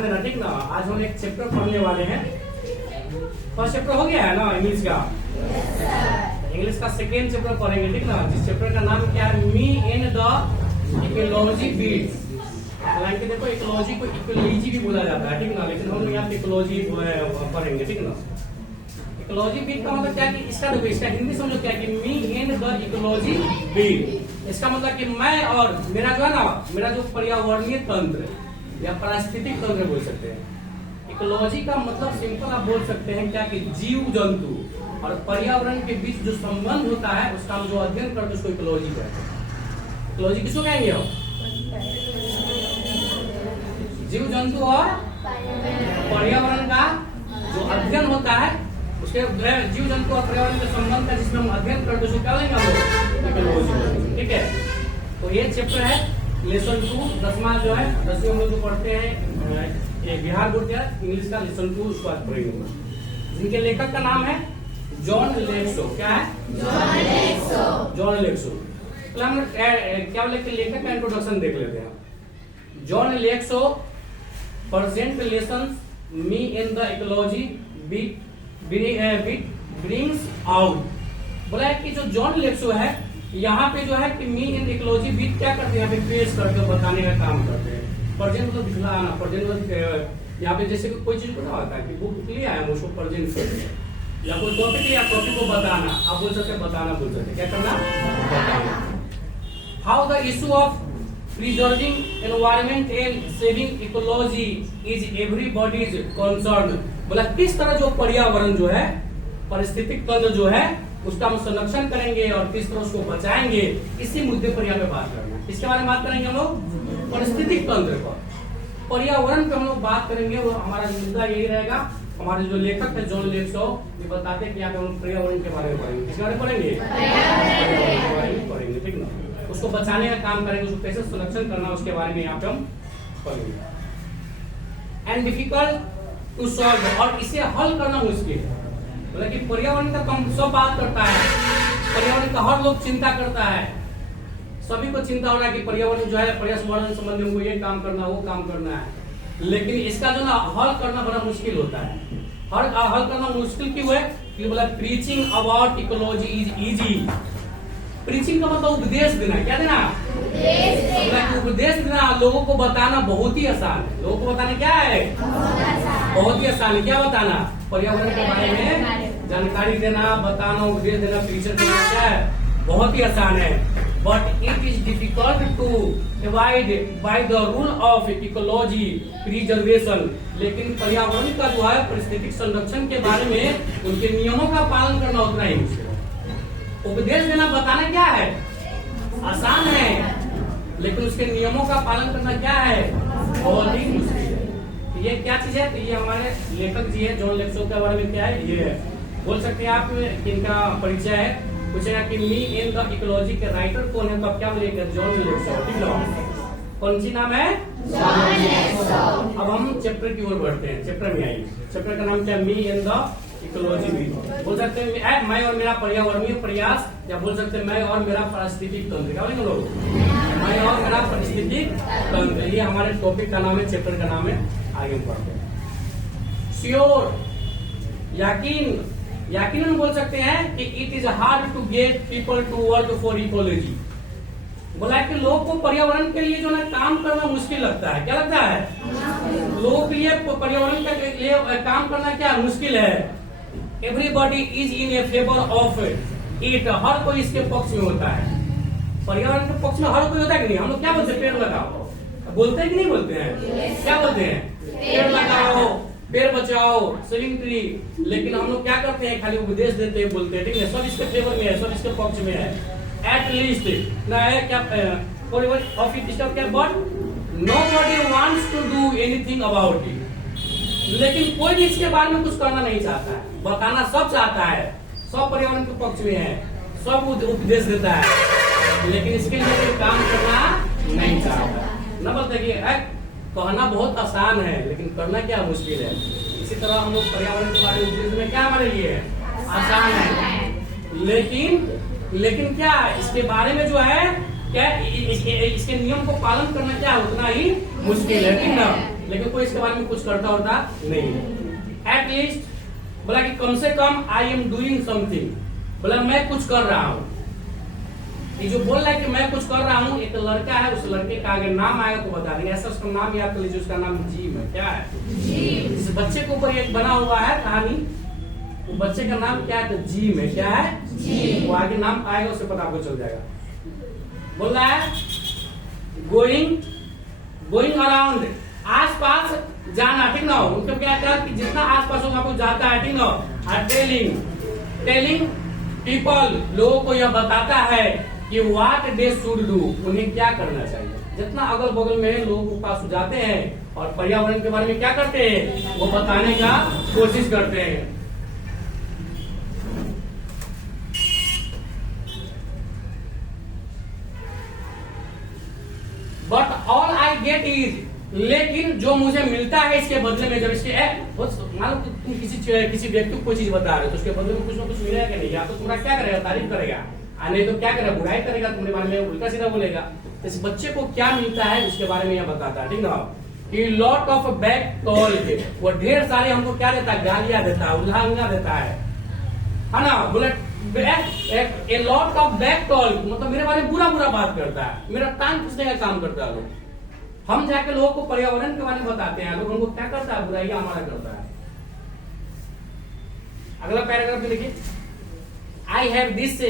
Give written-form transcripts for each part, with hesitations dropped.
ध्यान देना, ठीक ना। आज हम एक चैप्टर पढ़ने वाले हैं। फर्स्ट चैप्टर हो गया है ना इंग्लिश का। इंग्लिश का सेकेंड चैप्टर पढ़ेंगे, ठीक ना। जिस चैप्टर का नाम क्या है, मी इन द इकोलॉजी बीट्स। हालांकि देखो इकोलॉजी को इकोलॉजी भी बोला जाता है, ठीक ना, लेकिन हम यहाँ पे इकोलॉजी पढ़ेंगे, ठीक ना। इकोलॉजी बीट का मतलब क्या है कि इसका देखो, इसका हिंदी समझो क्या है कि मी इन द इकोलॉजी बीट। इसका मतलब कि मैं और मेरा जो है ना, मेरा जो पर्यावरणीय तंत्र या पारिस्थितिक तंत्र बोल सकते हैं। इकोलॉजी का मतलब सिंपल आप बोल सकते हैं क्या कि जीव जंतु और पर्यावरण के बीच जो संबंध होता है उसका हम जो अध्ययन करते हैं उसको इकोलॉजी कहते हैं। इकोलॉजी किसको कहेंगे हम? जीव जंतु और पर्यावरण का जो अध्ययन होता है, उसके जीव जंतु और पर्यावरण के संबंध का जिसमें हम अध्ययन करते हैं उसको क्या लेंगे हम लोग? इकोलॉजी, ठीक है। तो ये चैप्टर है लेसन 2, 10वां जो है, 10वीं हम लोग जो पढ़ते हैं बिहार बोर्ड का इंग्लिश का लेसन 2, उसको आज पढ़ेंगे। जिनके लेखक का नाम है जॉन लेक्सो। क्या है? जॉन लेक्सो। तो हम क्या बोले कि लेखक का इंट्रोडक्शन देख लेते हैं। John Lexo present lesson me in the ecology beat brings out. बोला है कि जो जॉन लेक्सो है यहाँ पे जो है कि मी इन इकोलॉजी बीट क्या करते हैं, यहाँ पे पेश करते हैं, बताने का काम करते हैं। प्रेजेंट मतलब दिखलाना, प्रेजेंट यहाँ पे जैसे कोई चीज पता होता है कि बुक लिया है उसको प्रेजेंट करते हैं, या कोई टॉपिक या टॉपिक को बताना, आप बोल सकते हैं बताना, बोल सकते हैं क्या करना, बताना। How the issue of preserving environment and saving ecology is everybody's concern. बोला किस तरह जो पर्यावरण जो है, पारिस्थितिक तंत्र जो है, उसका हम संरक्षण करेंगे और किस तरह उसको बचाएंगे, इसी मुद्दे पर यहाँ पे बात करना है। इसके बारे में बात करेंगे हम लोग पारिस्थितिक तंत्र पर, पर्यावरण पे हम लोग बात करेंगे। वो हमारा मुद्दा यही रहेगा। हमारे जो लेखक है जॉन लेक्सो, ये बताते हैं कि यहाँ पे हम पर्यावरण के बारे में पढ़ेंगे। किसके बारे में पढ़ेंगे? पर्यावरण के बारे में पढ़ेंगे, ठीक ना। उसको बचाने का काम करेंगे, उसको कैसे संरक्षण करना उसके बारे में यहाँ पे हम पढ़ेंगे। एंड डिफिकल्ट टू सॉल्व, और इसे हल करना मुश्किल है। मतलब कि पर्यावरण का कम सब बात करता है, पर्यावरण का हर लोग चिंता करता है, सभी को चिंता हो रहा है कि पर्यावरण जो है, पर्यावरण संबंधी हमको ये काम करना, वो काम करना है, लेकिन इसका जो ना हल करना बड़ा मुश्किल होता है। हल करना मुश्किल क्यों है? कि बोला preaching about ecology is easy. Preaching का मतलब उपदेश देना। क्या देना? उपदेश देना। लोगों को बताना बहुत ही आसान है। लोगों को बताना क्या है? बहुत ही आसान है। क्या बताना? पर्यावरण के बारे में जानकारी देना, बताना, उपदेश देना, प्रीचर देना क्या है? बहुत ही आसान है। But it is difficult to avoid by the rule of ecology preservation. लेकिन पर्यावरण का जो है पारिस्थितिक संरक्षण के बारे में उनके नियमों का पालन करना उतना ही मुश्किल है। उपदेश देना, बताना क्या है? आसान है, लेकिन उसके नियमों का पालन करना क्या है? बहुत ही मुश्किल है। ये क्या चीज है? तो ये हमारे लेखक जी है जॉन लेक्सो के बारे में क्या है, ये है। बोल सकते हैं आप इनका परिचय है। पूछेगा कि मी इन द इकोलॉजी के राइटर कौन है, तो आप क्या बोलेंगे? जॉन लेक्सो, ठीक है। कौन सी नाम है? जॉन लेक्सो। अब हम चैप्टर की ओर बढ़ते हैं। चैप्टर में आइए। चैप्टर का नाम क्या है? मी इन द इकोलॉजी भी बोल सकते हैं मैं और मेरा पर्यावरणीय प्रयास, या बोल सकते हैं मैं और मेरा पारिस्थितिक तंत्र। क्या बोलेंगे लोग? मैं और मेरा पारिस्थितिक तंत्र, ये हमारे टॉपिक का नाम है, चैप्टर का नाम है। आगे बढ़ते हैं। श्योर, यकीनन बोल सकते हैं कि it is hard to get people to work for ecology. बोला है कि लोगों को पर्यावरण के लिए जो ना काम करना मुश्किल लगता है। क्या लगता है? लोगों के लिए पर्यावरण के लिए काम करना क्या मुश्किल है। Everybody is in a favour of it, हर कोई इसके पक्ष में होता है। पर्यावरण के पक्ष में हर कोई होता है कि नहीं? हम लोग क्या बोलते हैं? पेड़ लगाओ, बोलते हैं कि नहीं बोलते हैं? क्या बोलते हैं? पेड़ लगाओ, पेड़ बचाओ, सेविंग ट्री। लेकिन हम लोग क्या करते हैं? खाली उपदेश देते हैं, बोलते हैं, ठीक है, सब इसके फेवर में है, सब इसके पक्ष में है। एट लीस्ट ना है क्या ऑफ इट स्टफ क्या, but nobody wants to do anything about it. लेकिन कोई भी इसके बारे में कुछ करना नहीं चाहता है। बताना सब चाहता है, सब पर्यावरण के पक्ष में है, सब उपदेश देता है, लेकिन इसके लिए कोई काम करना नहीं चाहता। न बोलते कि कहना बहुत आसान है, लेकिन करना क्या मुश्किल है। इसी तरह हम लोग पर्यावरण के बारे में उपदेश में क्या हमारे लिए आसान है, लेकिन क्या इसके बारे में जो है क्या इसके नियम को पालन करना क्या उतना ही मुश्किल है, ठीक ना। लेकिन कोई इसके बारे में कुछ करता होता नहीं है। एटलीस्ट बोला कि कम से कम आई एम डूइंग समथिंग, बोला मैं कुछ कर रहा हूं। ये जो बोल रहा है कि मैं कुछ कर रहा हूं, एक लड़का है, उस लड़के का आगे नाम आएगा तो बता देंगे। ऐसा उसका नाम याद कर लीजिए, उसका नाम जिम है। क्या है? जिम। इस बच्चे के ऊपर एक बना हुआ है कहानी, वो बच्चे का नाम क्या है? तो जिम है। क्या है? जिम। वो आगे नाम आएगा, उससे पता आपको चल जाएगा। बोल रहा है गोइंग अराउंड, आस पास जाना, ठीक ना। उनके क्या था कि जितना आस पास होगा आपको जाता है, ठीक ना। टेलिंग पीपल, लोगों को यह बताता है कि व्हाट दे शुड डू, उन्हें क्या करना चाहिए। जितना अगल बगल में लोगों के पास जाते हैं और पर्यावरण के बारे में क्या करते हैं, वो बताने का कोशिश करते हैं। But all I get is, लेकिन जो मुझे मिलता है इसके बदले में, जब इसके मान लो तुम किसी व्यक्ति को कोई चीज बता रहे हो तो उसके बदले में कुछ ना कुछ मिलेगा कि नहीं? या तो तुम्हारा क्या करेगा? तारीफ करेगा, नहीं तो क्या करेगा? बुराई करेगा, तुम्हारे बारे में उल्टा सीधा बोलेगा। इस बच्चे को क्या मिलता है उसके बारे में यह बताता है, ठीक ना। कि लॉट ऑफ बैक टॉल, वो ढेर सारे हमको क्या देता है? गालियां देता है, उल्लांघना देता है ना। बोले a lot of back talk, मतलब मेरे बारे में बुरा बात करता है, मेरा टांग खींचने का काम करता है लोग। हम जाके लोगों को पर्यावरण के बारे में बताते हैं, लोग हमको क्या करता है? बुराइयां हमारा करता है। अगला पैराग्राफ में देखिए, I have this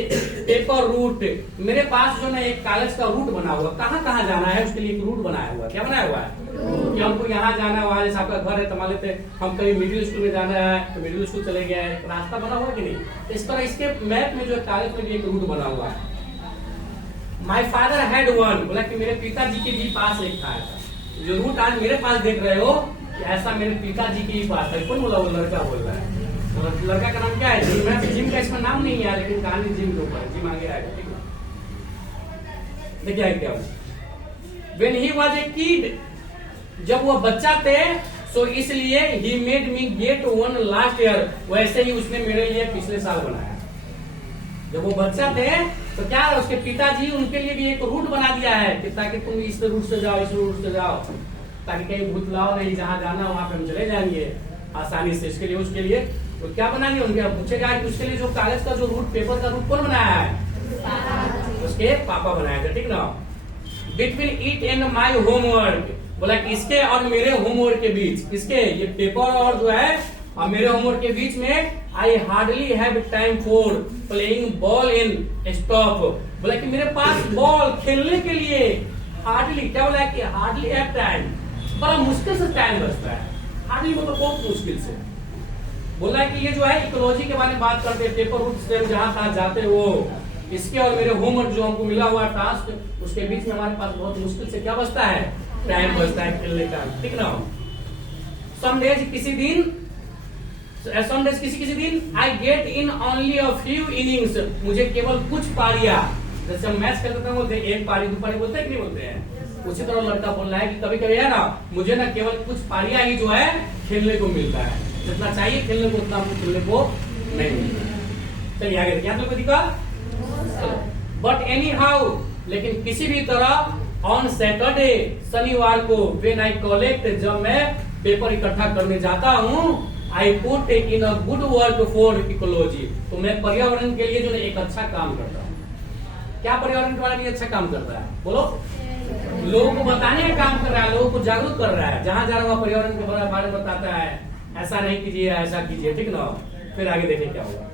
paper route, मेरे पास जो ना एक कागज का रूट बना हुआ, कहाँ कहाँ जाना है उसके लिए एक रूट बनाया हुआ। क्या बनाया हुआ है? कि हमको यहाँ जाना है, वहां जैसे आपका घर है तो मान लेते हम कहीं मिडिल स्कूल में जाना है तो मिडिल स्कूल चले गए, रास्ता बना हुआ कि नहीं। इस तरह इसके मैप में जो कागज में भी एक रूट बना हुआ है। माई फादर हैड वन, बोला कि मेरे पिताजी के भी पास एक था। जो रूट आज मेरे पास देख रहे हो, कि ऐसा मेरे पिताजी के ही पास है। कौन बोला? वो लड़का बोल रहा है। तो लड़का का नाम क्या है? जिम है। जिम का इसमें नाम नहीं है, लेकिन कहानी जिम के ऊपर, जिम आगे आएगा, ठीक है। देखिए क्या, when he was a kid, जब वो बच्चा थे, सो इसलिए he made me get one last year, वैसे ही उसने मेरे लिए पिछले साल बनाया। जब वो बच्चा थे तो क्या है, उसके पिताजी उनके लिए भी एक रूट बना दिया है कि ताकि तुम इस रूट से जाओ, इस रूट से जाओ, ताकि कहीं भूतलाओ नहीं, जहां जाना वहां पे हम चले जाएंगे आसानी से। इसके लिए उसके लिए तो क्या बना दिया उनके? पूछेगा कि उसके लिए जो कागज का जो रूट, पेपर का रूट कौन बनाया है? उसके पापा बनाए थे, ठीक ना। Between it and my homework, बोला कि इसके और मेरे होमवर्क के बीच, इसके ये पेपर और जो है और मेरे होमवर्क के बीच में, I hardly have time for playing ball in stop, बोला कि मेरे पास बॉल खेलने के लिए हार्डली, क्या बोला कि हार्डली हैव टाइम, बड़ा मुश्किल से टाइम बचता है। हार्डली मतलब बहुत मुश्किल से। बोला है कि ये जो है इकोलॉजी के बारे में बात करते हैं, पेपर रूट से जहां तहां जाते हो, इसके और मेरे होमवर्क जो हमको मिला हुआ टास्क, उसके बीच में हमारे पास बहुत मुश्किल से क्या बचता है? टाइम बचता है खेलने का, ठीक ना। समडेज किसी दिन I get in only a few innings, मुझे केवल कुछ पारियां, जैसे हम मैच खेलते हैं बोलते हैं एक पारी दो पारी बोलते हैं कि नहीं बोलते हैं, उसी तरह लड़का बोल रहा है कि कभी कभी है ना, मुझे ना केवल कुछ पारियां ही जो है खेलने को मिलता है, जितना चाहिए खेलने को उतना हमको खेलने को नहीं मिलता। चलिए आगे देखिए, आप लोग को दिखा। बट एनी हाउ, लेकिन किसी भी तरह ऑन सैटरडे, शनिवार को, व्हेन आई कलेक्ट, जब मैं पेपर इकट्ठा करने जाता हूँ, I put in a good work for ecology, तो मैं पर्यावरण के लिए जो है एक अच्छा काम करता हूँ। क्या पर्यावरण के बारे में अच्छा काम करता है? बोलो। लोगों को बताने का काम कर रहा है, लोगों को जागरूक कर रहा है, जहां जा रहा है पर्यावरण के बारे में बताता है, ऐसा नहीं कीजिए, ऐसा कीजिए, ठीक ना। फिर आगे देखिए क्या होगा।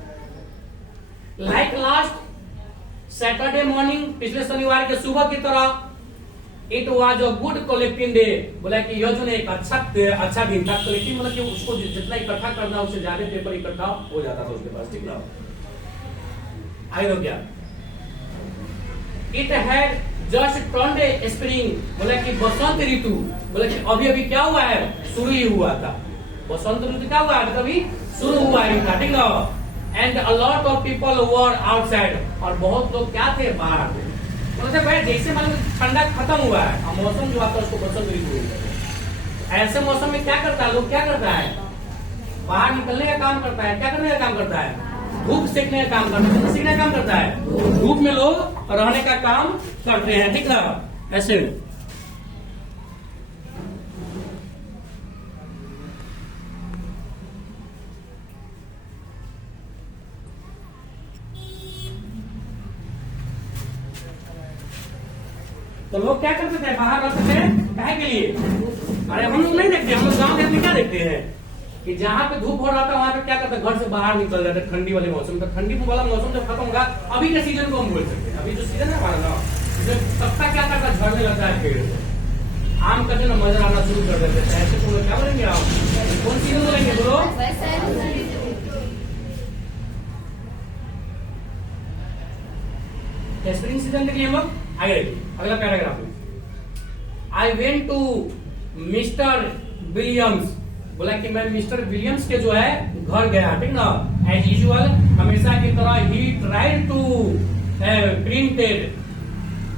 लाइक लास्ट सैटरडे मॉर्निंग, पिछले शनिवार के सुबह की तरह, it was a good collecting day, बोला कि यह जो है एक अच्छा दिन था। कलेक्टिंग मतलब कि उसको जितना इकट्ठा करना उससे ज्यादा पेपर इकट्ठा हो जाता था उसके पास, ठीक ना। आगे तो क्या, it had just turned A spring, बोला कि बसंत ऋतु, बोला कि अभी अभी क्या हुआ है? शुरू ही हुआ था। बसंत ऋतु क्या हुआ है? अभी शुरू हुआ ही था, ठीक ना। And a lot of people were outside, और बहुत लोग क्या थे? बाहर थे। मतलब भाई जैसे मतलब ठंडा खत्म हुआ है और मौसम जो आता है उसको बसंत ऋतु बोलते हैं। ऐसे मौसम में क्या करता है? लोग क्या करता है? बाहर निकलने का काम करता है। क्या करने का काम करता है? धूप सेकने का काम करता है। सीखने का काम करता है, धूप में लोग रहने का काम करते हैं, ठीक ना। ऐसे तो लोग क्या करते थे, बाहर रहते थे काहे के लिए? अरे हम लोग नहीं देखते, हम लोग गाँव देहात में क्या देखते हैं कि जहाँ पे धूप हो रहा था वहां पे क्या करते, घर से बाहर निकल जाते ठंडी वाले मौसम। तो ठंडी वाला मौसम जब खत्म होगा, अभी के सीजन को हम बोल सकते हैं, अभी जो सीजन है हमारा ना, पत्ता क्या करता है, झड़ने लगता है पेड़ से, आम का जो ना मजा आना शुरू कर देते हैं। ऐसे तो क्या बोलेंगे आप, कौन सीजन बोलेंगे बोलो? स्प्रिंग सीजन देखिए हम लोग। आगे देखिए अगला पैराग्राफ में, I went to Mister Williams, बोला कि मैं मिस्टर विलियम्स के जो है घर गया, ठीक ना। एज यूजुअल, हमेशा की तरह, he tried to printed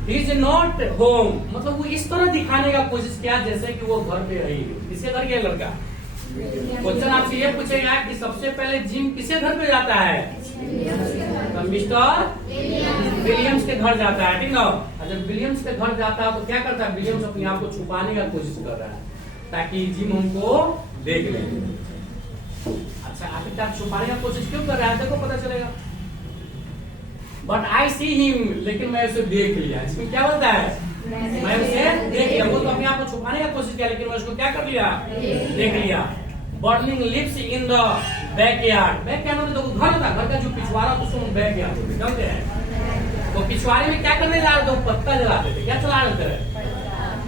he is not home, मतलब वो इस तरह दिखाने का कोशिश किया जैसे कि वो घर पे रही। किसके घर गया लड़का? क्वेश्चन आपसे ये पूछेगा कि सबसे पहले जिम किसके घर पे जाता है? तो मिस्टर विलियम्स के घर जाता है, ठीक ना। और जब विलियम्स के घर जाता है तो क्या करता है, विलियम्स अपने आप को छुपाने का कोशिश कर रहा है ताकि जिम हमको देख ले। अच्छा, आखिरकार छुपाने का कोशिश क्यों कर रहा है, देखो पता चलेगा। बट आई सी हिम, लेकिन मैं उसे देख लिया। इसमें क्या होता है, मैं उसे देख लिया। वो तो अपने आप को छुपाने का कोशिश किया, लेकिन मैं उसको क्या कर लिया, देख लिया। Burning lips in the backyard, backyard मतलब तो घर था, घर का जो पिछवाड़ा उसको बैकयार्ड जानते हैं। तो पिछवाड़े में क्या करने जा रहे थे, पत्ता जलाते थे। क्या चला रहे थे,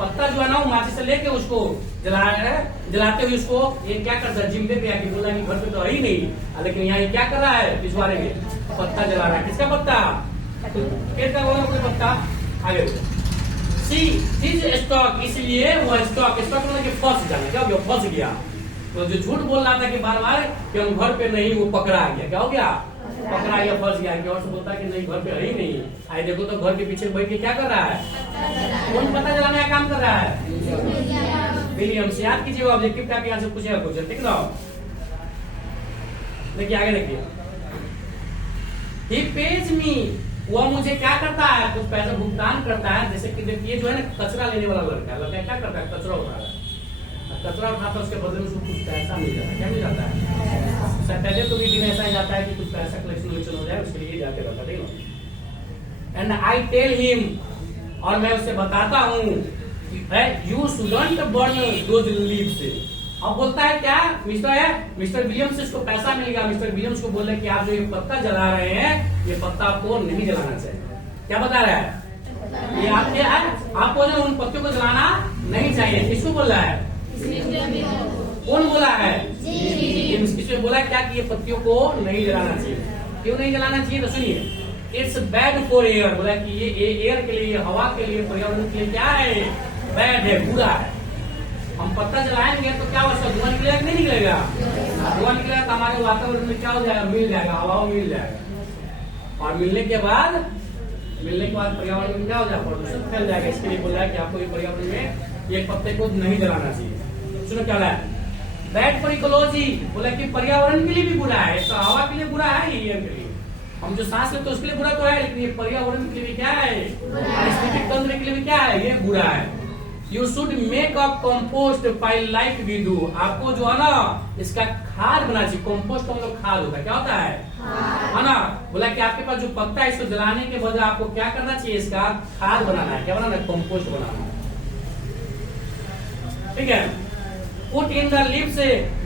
पत्ता जो है ना, माची से लेके उसको जलाते हुए उसको ये क्या करता है, जिम पे आके बोला कि घर पे तो है ही नहीं, लेकिन यहाँ ये क्या कर रहा है, पिछवाड़े में पत्ता जला रहा है। किसका पत्ता? पेड़ का बोला कोई पत्ता। आगे सी हिज स्टॉक, इसलिए वो स्टॉक मतलब कि फंस जाना, क्या हो गया, फंस गया। तो जो झूठ बोल रहा था कि बार बार कि हम घर पे नहीं, वो पकड़ा गया। क्या हो गया, पकड़ा गया, फंस गया। कि और से बोलता कि नहीं घर पे है ही नहीं, आए देखो तो घर के पीछे बैठ के क्या कर रहा है, कौन पता जलाने का काम कर रहा है, विलियम से। याद कीजिए ऑब्जेक्टिव टाइप यहाँ से पूछेगा क्वेश्चन, ठीक ना। देखिए आगे देखिए, ही पेज मी, वो मुझे क्या करता है, कुछ पैसा भुगतान करता है। जैसे कि देखिए जो है ना, कचरा लेने वाला लड़का क्या करता है, कचरा उठा रहा है, कचरा उठाता है, उसके बदले में उसको कुछ पैसा मिल जाता है। क्या मिल जाता है, सैटरडे तो भी दिन ऐसा ही जाता है कि कुछ पैसा कलेक्शन हो जाए, उसके लिए जाते रहता है, ठीक है। एंड आई टेल हिम, और मैं उससे बताता हूँ, you shouldn't burn those leaves. अब बोलता है क्या, मिस्टर विलियम्स से इसको पैसा मिलेगा। मिस्टर विलियम्स को बोले कि आप जो ये पत्ता जला रहे हैं, ये पत्ता आपको नहीं जलाना चाहिए। क्या बता रहा है, ये आपके आपको जो उन पत्तियों को जलाना नहीं चाहिए। किसको बोल रहा है, कौन बोला है, किसने बोला क्या कि ये पत्तियों को नहीं जलाना चाहिए। क्यों नहीं जलाना चाहिए, तो सुनिए, इट्स बैड फॉर एयर, बोला कि ये एयर के लिए, हवा के लिए, पर्यावरण के लिए क्या है, बैड है, बुरा है। हम पत्ता जलाएंगे तो क्या होगा, धुआं निकलेगा नहीं निकलेगा, धुआं निकलेगा तो हमारे वातावरण में क्या हो जाएगा, मिल जाएगा, हवा मिल जाएगा। और मिलने के बाद पर्यावरण में क्या हो जाएगा, प्रदूषण फैल जाएगा। इसके लिए बोल रहा है कि आपको ये पर्यावरण में ये पत्ते को नहीं जलाना चाहिए। सुनो क्या है, बैड फॉर इकोलॉजी, बोला कि पर्यावरण के लिए भी बुरा है, तो हवा के लिए बुरा है, एयर के लिए, हम जो सांस लेते हैं उसके लिए बुरा तो है, लेकिन ये पर्यावरण के लिए भी क्या है, पारिस्थितिक तंत्र के लिए भी क्या है, ये बुरा है। You should make a compost pile like we do, आपको जो है ना इसका खाद बनाना चाहिए। कंपोस्ट का मतलब खाद होता है, क्या होता है ना। बोला कि आपके पास जो पत्ता है, इसको जलाने के बजाय आपको क्या करना चाहिए, इसका खाद बनाना है। क्या बनाना है, कंपोस्ट बनाना है, ठीक है। Put in the leaves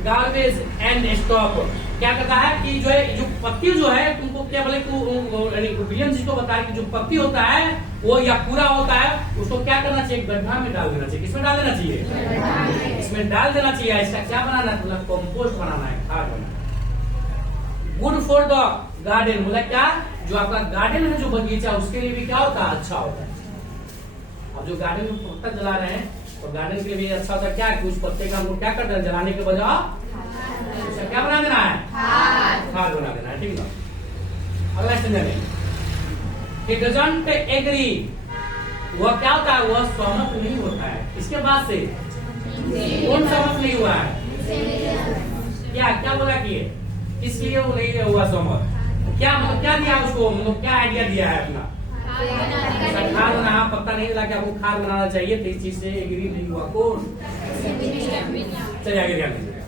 garbage and stock, क्या कहता है कि जो है, जो पत्ती जो है, तुमको क्या बोले, विलियम जिसको बता है कि जो पत्ती होता है वो या पूरा होता है, उसको क्या करना चाहिए, गड्ढा में डाल देना चाहिए। किसमें डाल देना चाहिए, इसमें डाल देना चाहिए। इसका क्या बनाना है, मतलब कंपोस्ट बनाना है, खाद बनाना। गुड फॉर द गार्डन, बोला क्या, जो आपका गार्डन है, जो बगीचा, उसके लिए भी क्या होता है, अच्छा होता है। अब जो गार्डन में पत्ता जला रहे हैं, तो गार्डन के लिए भी अच्छा होता है क्या, कि उस पत्ते का हमको क्या करना है, जलाने के बजाय उसका क्या बना देना है, खाद बना देना है, ठीक है। अगला स्टेटमेंट, He doesn't agree, वह क्या होता है, वह सहमत नहीं होता है। इसके बाद से कौन सहमत नहीं हुआ है, क्या बोला कि किस लिए वो नहीं हुआ सहमत, क्या मतलब क्या दिया उसको, मतलब क्या आइडिया दिया है अपना, खाद बना, पत्ता नहीं जला के आपको खाद बनाना चाहिए, तो इस चीज से एग्री नहीं हुआ कौन, चलिए आगे ध्यान दीजिएगा।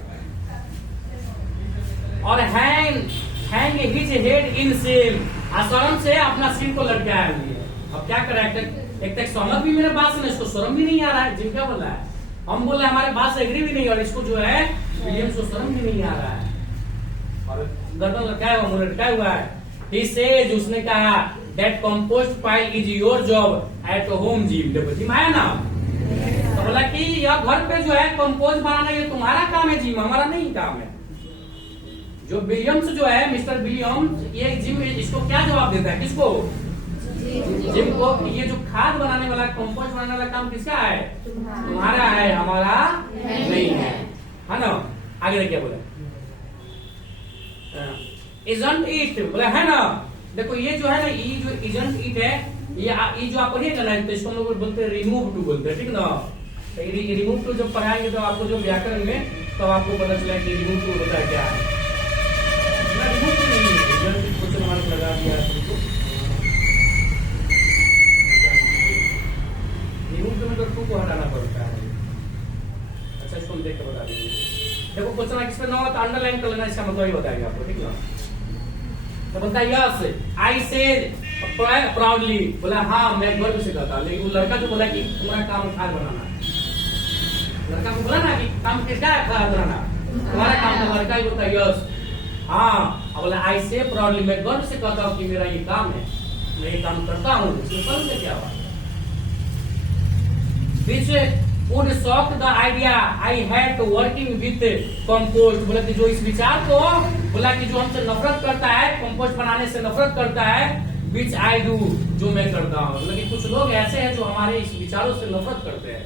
और hang his head in same, शर्म से अपना सिर को लटकाया हुए। अब क्या कर रहा है, एक तक सहमत भी मेरे बात से, इसको शर्म भी नहीं आ रहा है। जिम क्या बोल रहा है, हम बोल रहे हैं हमारे बात से एग्री भी नहीं, और इसको जो है विलियम्स को शर्म भी नहीं आ रहा है, और गर्दन लटकाया हुआ, मुंह लटकाया हुआ है। He says, उसने कहा that compost pile is your job at home gym. देखो जिम आया ना, तो बोला कि यह घर पे जो है कंपोस्ट बनाना ये तुम्हारा काम है जिम, हमारा नहीं काम है। जो विलियम्स जो है, मिस्टर विलियम्स, ये जिम इसको क्या जवाब देता है, किसको, जिम को, ये जो खाद बनाने वाला, कंपोस्ट बनाने वाला काम किसका है, तुम्हारा है, हमारा नहीं है ना। आगे देखिए बोले isn't it, बोला है ना। देखो ये जो है ना, ये जो isn't it है, ये जो आप पढ़िएगा ना, तो इसको हम लोग बोलते हैं रिमूव टू बोलते हैं, ठीक ना। तो रिमूव टू जब पढ़ाएंगे तो आपको जो व्याकरण में, तब तो आपको पता चला कि रिमूव टू होता है क्या है। रिमूव टू नहीं है, कुछ हमारे लगा दिया रिमूव टू में तो टू को हटाना पड़ता है। अच्छा इसको हम देख कर बता देंगे। देखो क्वेश्चन किस पे ना हो तो अंडरलाइन कर लेना, इसका मतलब ही बताएंगे आपको, ठीक ना। तो बोलता है यस आई सेड प्राउडली, बोला हाँ मैं गर्व से कहता। लेकिन वो लड़का जो बोला कि तुम्हारा काम खाद बनाना, लड़का को बोला ना कि काम किसका है, खाद बनाना, तुम्हारा काम था। लड़का ही बोलता यस हाँ, अब बोला आई से प्राउडली, मैं गर्व से कहता हूँ कि मेरा ये काम है, मैं ये काम करता हूँ। सिंपल से क्या हुआ, which would shock the idea I had working with compost। बोला कि जो इस विचार को, बोला कि जो हमसे नफरत करता है, कंपोस्ट बनाने से नफरत करता है, which I do, जो मैं करता हूँ। बोला कि कुछ लोग ऐसे हैं जो हमारे इस विचारों से नफरत करते हैं।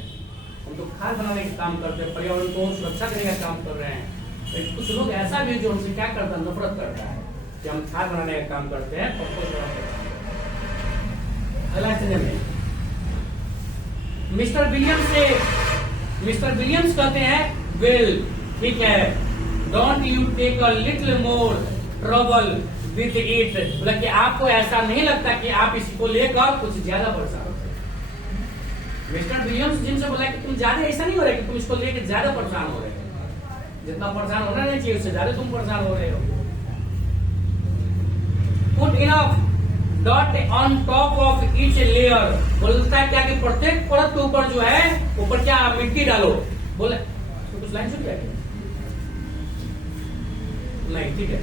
हम तो खाद बनाने का काम करते हैं, पर्यावरण को सुरक्षा करने का काम कर रहे हैं, लेकिन कुछ लोग ऐसा भी जो हमसे क्या करता है, नफरत करता है कि हम खाद बनाने का काम करते हैं, कंपोस्ट बनाने का काम। अगला चीज में मिस्टर विलियम्स कहते हैं वेल ठीक है, don't you take a little more trouble with it. बोला कि आपको ऐसा नहीं लगता कि आप इसको लेकर कुछ ज्यादा परेशान हो। मिस्टर विलियम्स जिनसे बोला कि तुम ज्यादा ऐसा नहीं हो रहे कि तुम इसको लेकर ज्यादा परेशान हो रहे हो, जितना परेशान होना नहीं चाहिए उससे ज्यादा तुम परेशान हो रहे हो। Put enough dot on top of each layer, बोलता है क्या कि प्रत्येक परत के ऊपर जो है ऊपर क्या मिट्टी डालो। बोले तो कुछ लाइन सुन गया नहीं, ठीक है।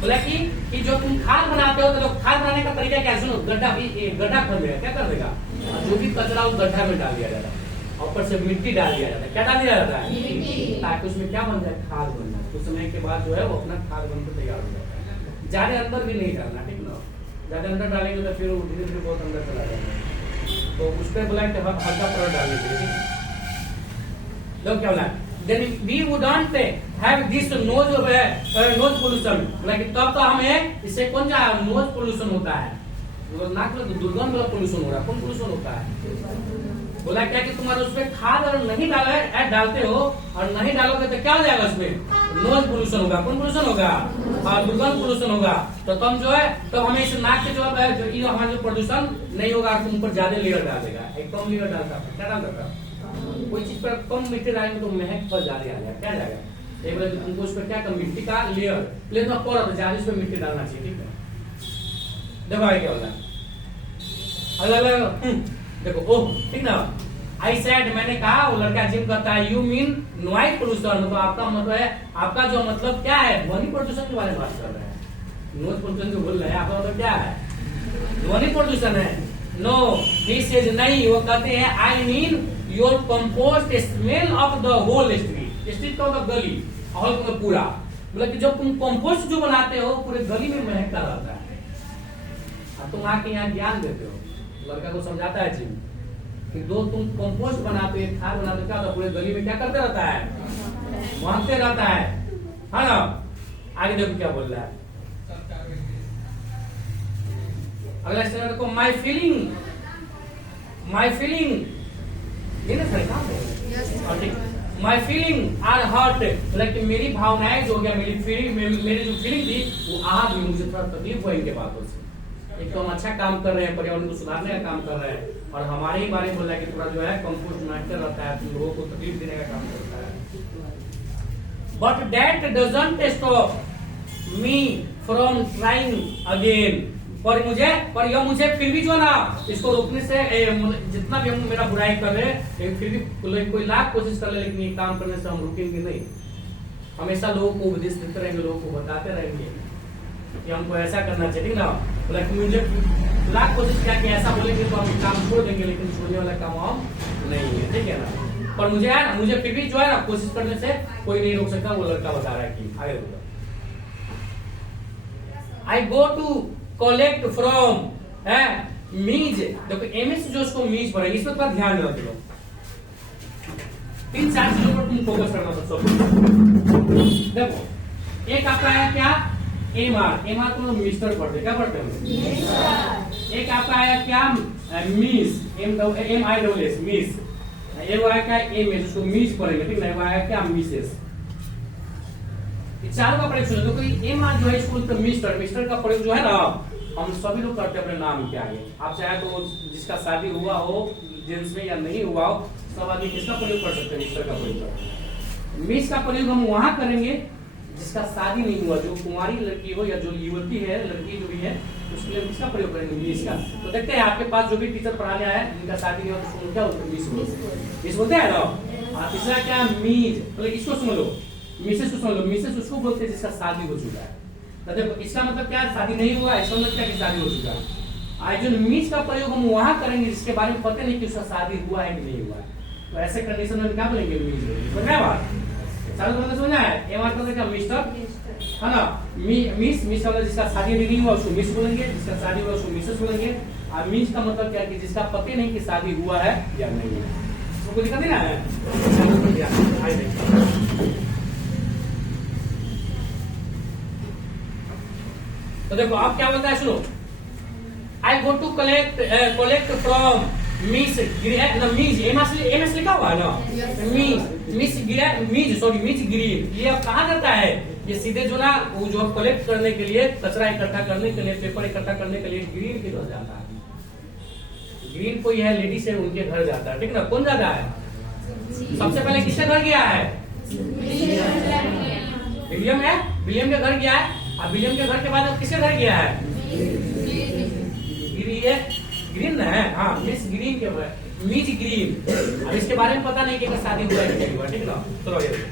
बोला कि जो तुम खाद बनाते हो तो खाद बनाने का तरीका क्या, सुनो, गड्ढा खोद देगा, क्या कर देगा, जो भी कचरा उस गड्ढा में डाल दिया जाता है, ऊपर से मिट्टी डाल दिया जाता है। क्या डाल दिया जाता है, ताकि उसमें क्या बन जाए, खाद बन जाए। कुछ समय के बाद जो है वो अपना खाद बनकर तैयार हो जाता है। ज्यादा अंदर भी नहीं डालना, ठीक ना, ज्यादा अंदर डालेंगे तो फिर वो धीरे धीरे बहुत अंदर चला जाएगा। तो उस पर बोला कि हल्का परत डालने के लिए, लोग क्या बोला, then we wouldn't have this nose pollution। बोला कि तब तो हमें इससे कौन सा नोज पोल्यूशन होता है, नाक में दुर्गंध वाला पोल्यूशन हो रहा है। कौन पोल्यूशन होता है, बोला क्या कि तुम्हारे उसमें खाद अगर नहीं डालते हो और नहीं डालोगे तो क्या हो जाएगा, उसमें नोज पोल्यूशन होगा। कौन पोल्यूशन होगा, और दुर्गंध पोल्यूशन होगा। तो तुम जो है तो हमें इस नाक के जो है हमारा जो प्रदूषण नहीं होगा, तुम ऊपर ज्यादा लेयर डाल देगा। एक कम लेयर डालता, क्या डाल देता, कोई चीज पर कम मिट्टी डालेंगे तो महक पर ज्यादा आ जाएगा, क्या जाएगा, एक बार तुमको उस पर क्या कम मिट्टी का लेयर प्लेन में पड़ा तो ज्यादा उसमें मिट्टी डालना चाहिए, ठीक है। देखो आगे क्या होगा, अलग देखो, ओह ठीक ना, आई सेड, मैंने कहा, वो लड़का जिम करता है, यू मीन नॉइज पोल्यूशन, तो आपका मतलब है, आपका जो मतलब क्या है, ध्वनि प्रदूषण के बारे में बात कर रहे हैं। नॉइज पोल्यूशन जो बोल रहे हैं, आपका मतलब क्या है, ध्वनि प्रदूषण है। नो दिस इज नहीं, वो कहते हैं I mean your compost smell of the whole street का मतलब गली, हॉल में पूरा। बोला कि जब तुम कंपोस्ट जो बनाते हो पूरे गली में महकता रहता है, और तुम आके यहाँ ज्ञान देते हो, लड़का को समझाता है जिम कि दो तुम कंपोस्ट बनाते हो, खाद बनाते हो, क्या होता है, पूरे गली में क्या करते रहता है, महकते रहता है ना। आगे देखो क्या बोल रहा है, अगला स्टेटमेंट देखो, माई फीलिंग ये ना सर काम है, माई फीलिंग आर हर्ट, मतलब कि मेरी भावनाएं जो हो गया, मेरी जो फीलिंग थी वो आहत हुई, मुझे थोड़ा तकलीफ हुआ इनके बातों से। एक तो हम अच्छा काम कर रहे हैं, पर्यावरण को सुधारने का काम कर रहे हैं, और हमारे ही बारे में बोल रहा है कि थोड़ा जो है कंपोस्ट महकता रहता है, तो लोगों को तकलीफ देने का काम करता है। But that doesn't stop me from trying again, पर यह मुझे फिर भी जो है ना इसको रोकने से जितना भी हम मेरा बुराई कर रहे हैं, लेकिन फिर भी कोई लाख कोशिश कर ले, लेकिन ये काम करने से हम रुकेंगे नहीं। हमेशा लोगों को उपदेश देते रहेंगे, लोगों को बताते रहेंगे कि हमको ऐसा करना चाहिए ना। लेकिन मुझे लाख कोशिश किया कि ऐसा बोलेंगे तो हम काम छोड़ देंगे, लेकिन छोड़ने वाला काम हम नहीं है, ठीक है ना। पर मुझे है ना, मुझे फिर भी जो है ना कोशिश करने से कोई नहीं रोक सकता। वो लड़का बता रहा है कि आगे बोलो, आई गो टू कलेक्ट फ्रॉम मीज। देखो एमएस जो उसको मीज पढ़ेगी, इसमें थोड़ा ध्यान देना तुम। 3-4 चीजों पर तुम फोकस करना सब। देखो एक आपका है क्या, एमआर। एमआर को लोग मिस्टर पढ़ते, क्या पढ़ते हैं? एक आपका आया क्या, मीस। MISS मीस। एक आया क्या, एमएस, उसको मीस पढ़ेंगे, ठीक है। आया क्या, मिसेस। चारों का प्रयोग सुनो। तो एमआर जो है स्कूल तो मिस्टर, मिस्टर का प्रयोग जो है ना हम सभी लोग करते हैं अपने नाम के आगे। आप चाहे तो जिसका शादी हुआ हो जेंट्स में या नहीं हुआ हो, सब आदमी किसका प्रयोग कर सकते हैं, मिस्टर का प्रयोग। मिस का प्रयोग हम वहां करेंगे जिसका शादी नहीं हुआ, जो कुंवारी लड़की हो या जो युवती है, लड़की जो भी है, उसके लिए किसका प्रयोग करेंगे, मिस का। तो देखते हैं आपके पास जो भी टीचर पढ़ाने आए जिनका शादी नहीं हुआ, तो क्या होता है, मिस बोलते हैं ना। तीसरा क्या, मीज। तो इसको सुन लो, मिसेस को सुन लो। मिसेस उसको बोलते हैं जिसका शादी हो चुका है। तो देखो इसका मतलब क्या, शादी नहीं हुआ, इसका मतलब क्या कि शादी हो चुका है। आज जो मीज का प्रयोग हम वहां करेंगे जिसके बारे में पता नहीं कि उसका शादी हुआ है कि नहीं हुआ है। तो ऐसे कंडीशन में क्या बोलेंगे, मीज। समझ में बात, चालू करना समझना है। एमआर का क्या, मिस्टर है ना। मिस वाला जिसका शादी नहीं हुआ उसको मिस बोलेंगे, जिसका शादी हुआ उसको मिसेस बोलेंगे। और मीज का मतलब क्या कि जिसका पता नहीं कि शादी हुआ है या नहीं है। तो कोई दिक्कत नहीं है। तो देखो आप क्या बोलता है, सुनो। I go to collect from Miss Mees. MS लिखा हुआ है ना, मिस ग्रीन। ये अब कहाँ जाता है, ये सीधे जो ना वो जो कलेक्ट करने के लिए, कचरा इकट्ठा करने के लिए, पेपर इकट्ठा करने के लिए ग्रीन के घर जाता है। ग्रीन कोई है, लेडीज है, उनके घर जाता है, ठीक ना। कौन जाता है, सबसे पहले किसके घर गया है, विलियम है, विलियम के घर गया है। अब विलियम के घर के बाद किसके घर गया है, ग्रीन है, हाँ मिस ग्रीन के, मिस ग्रीन। अब इसके बारे में पता नहीं कि शादी हुआ है नहीं हुआ, ठीक ना। चलो ये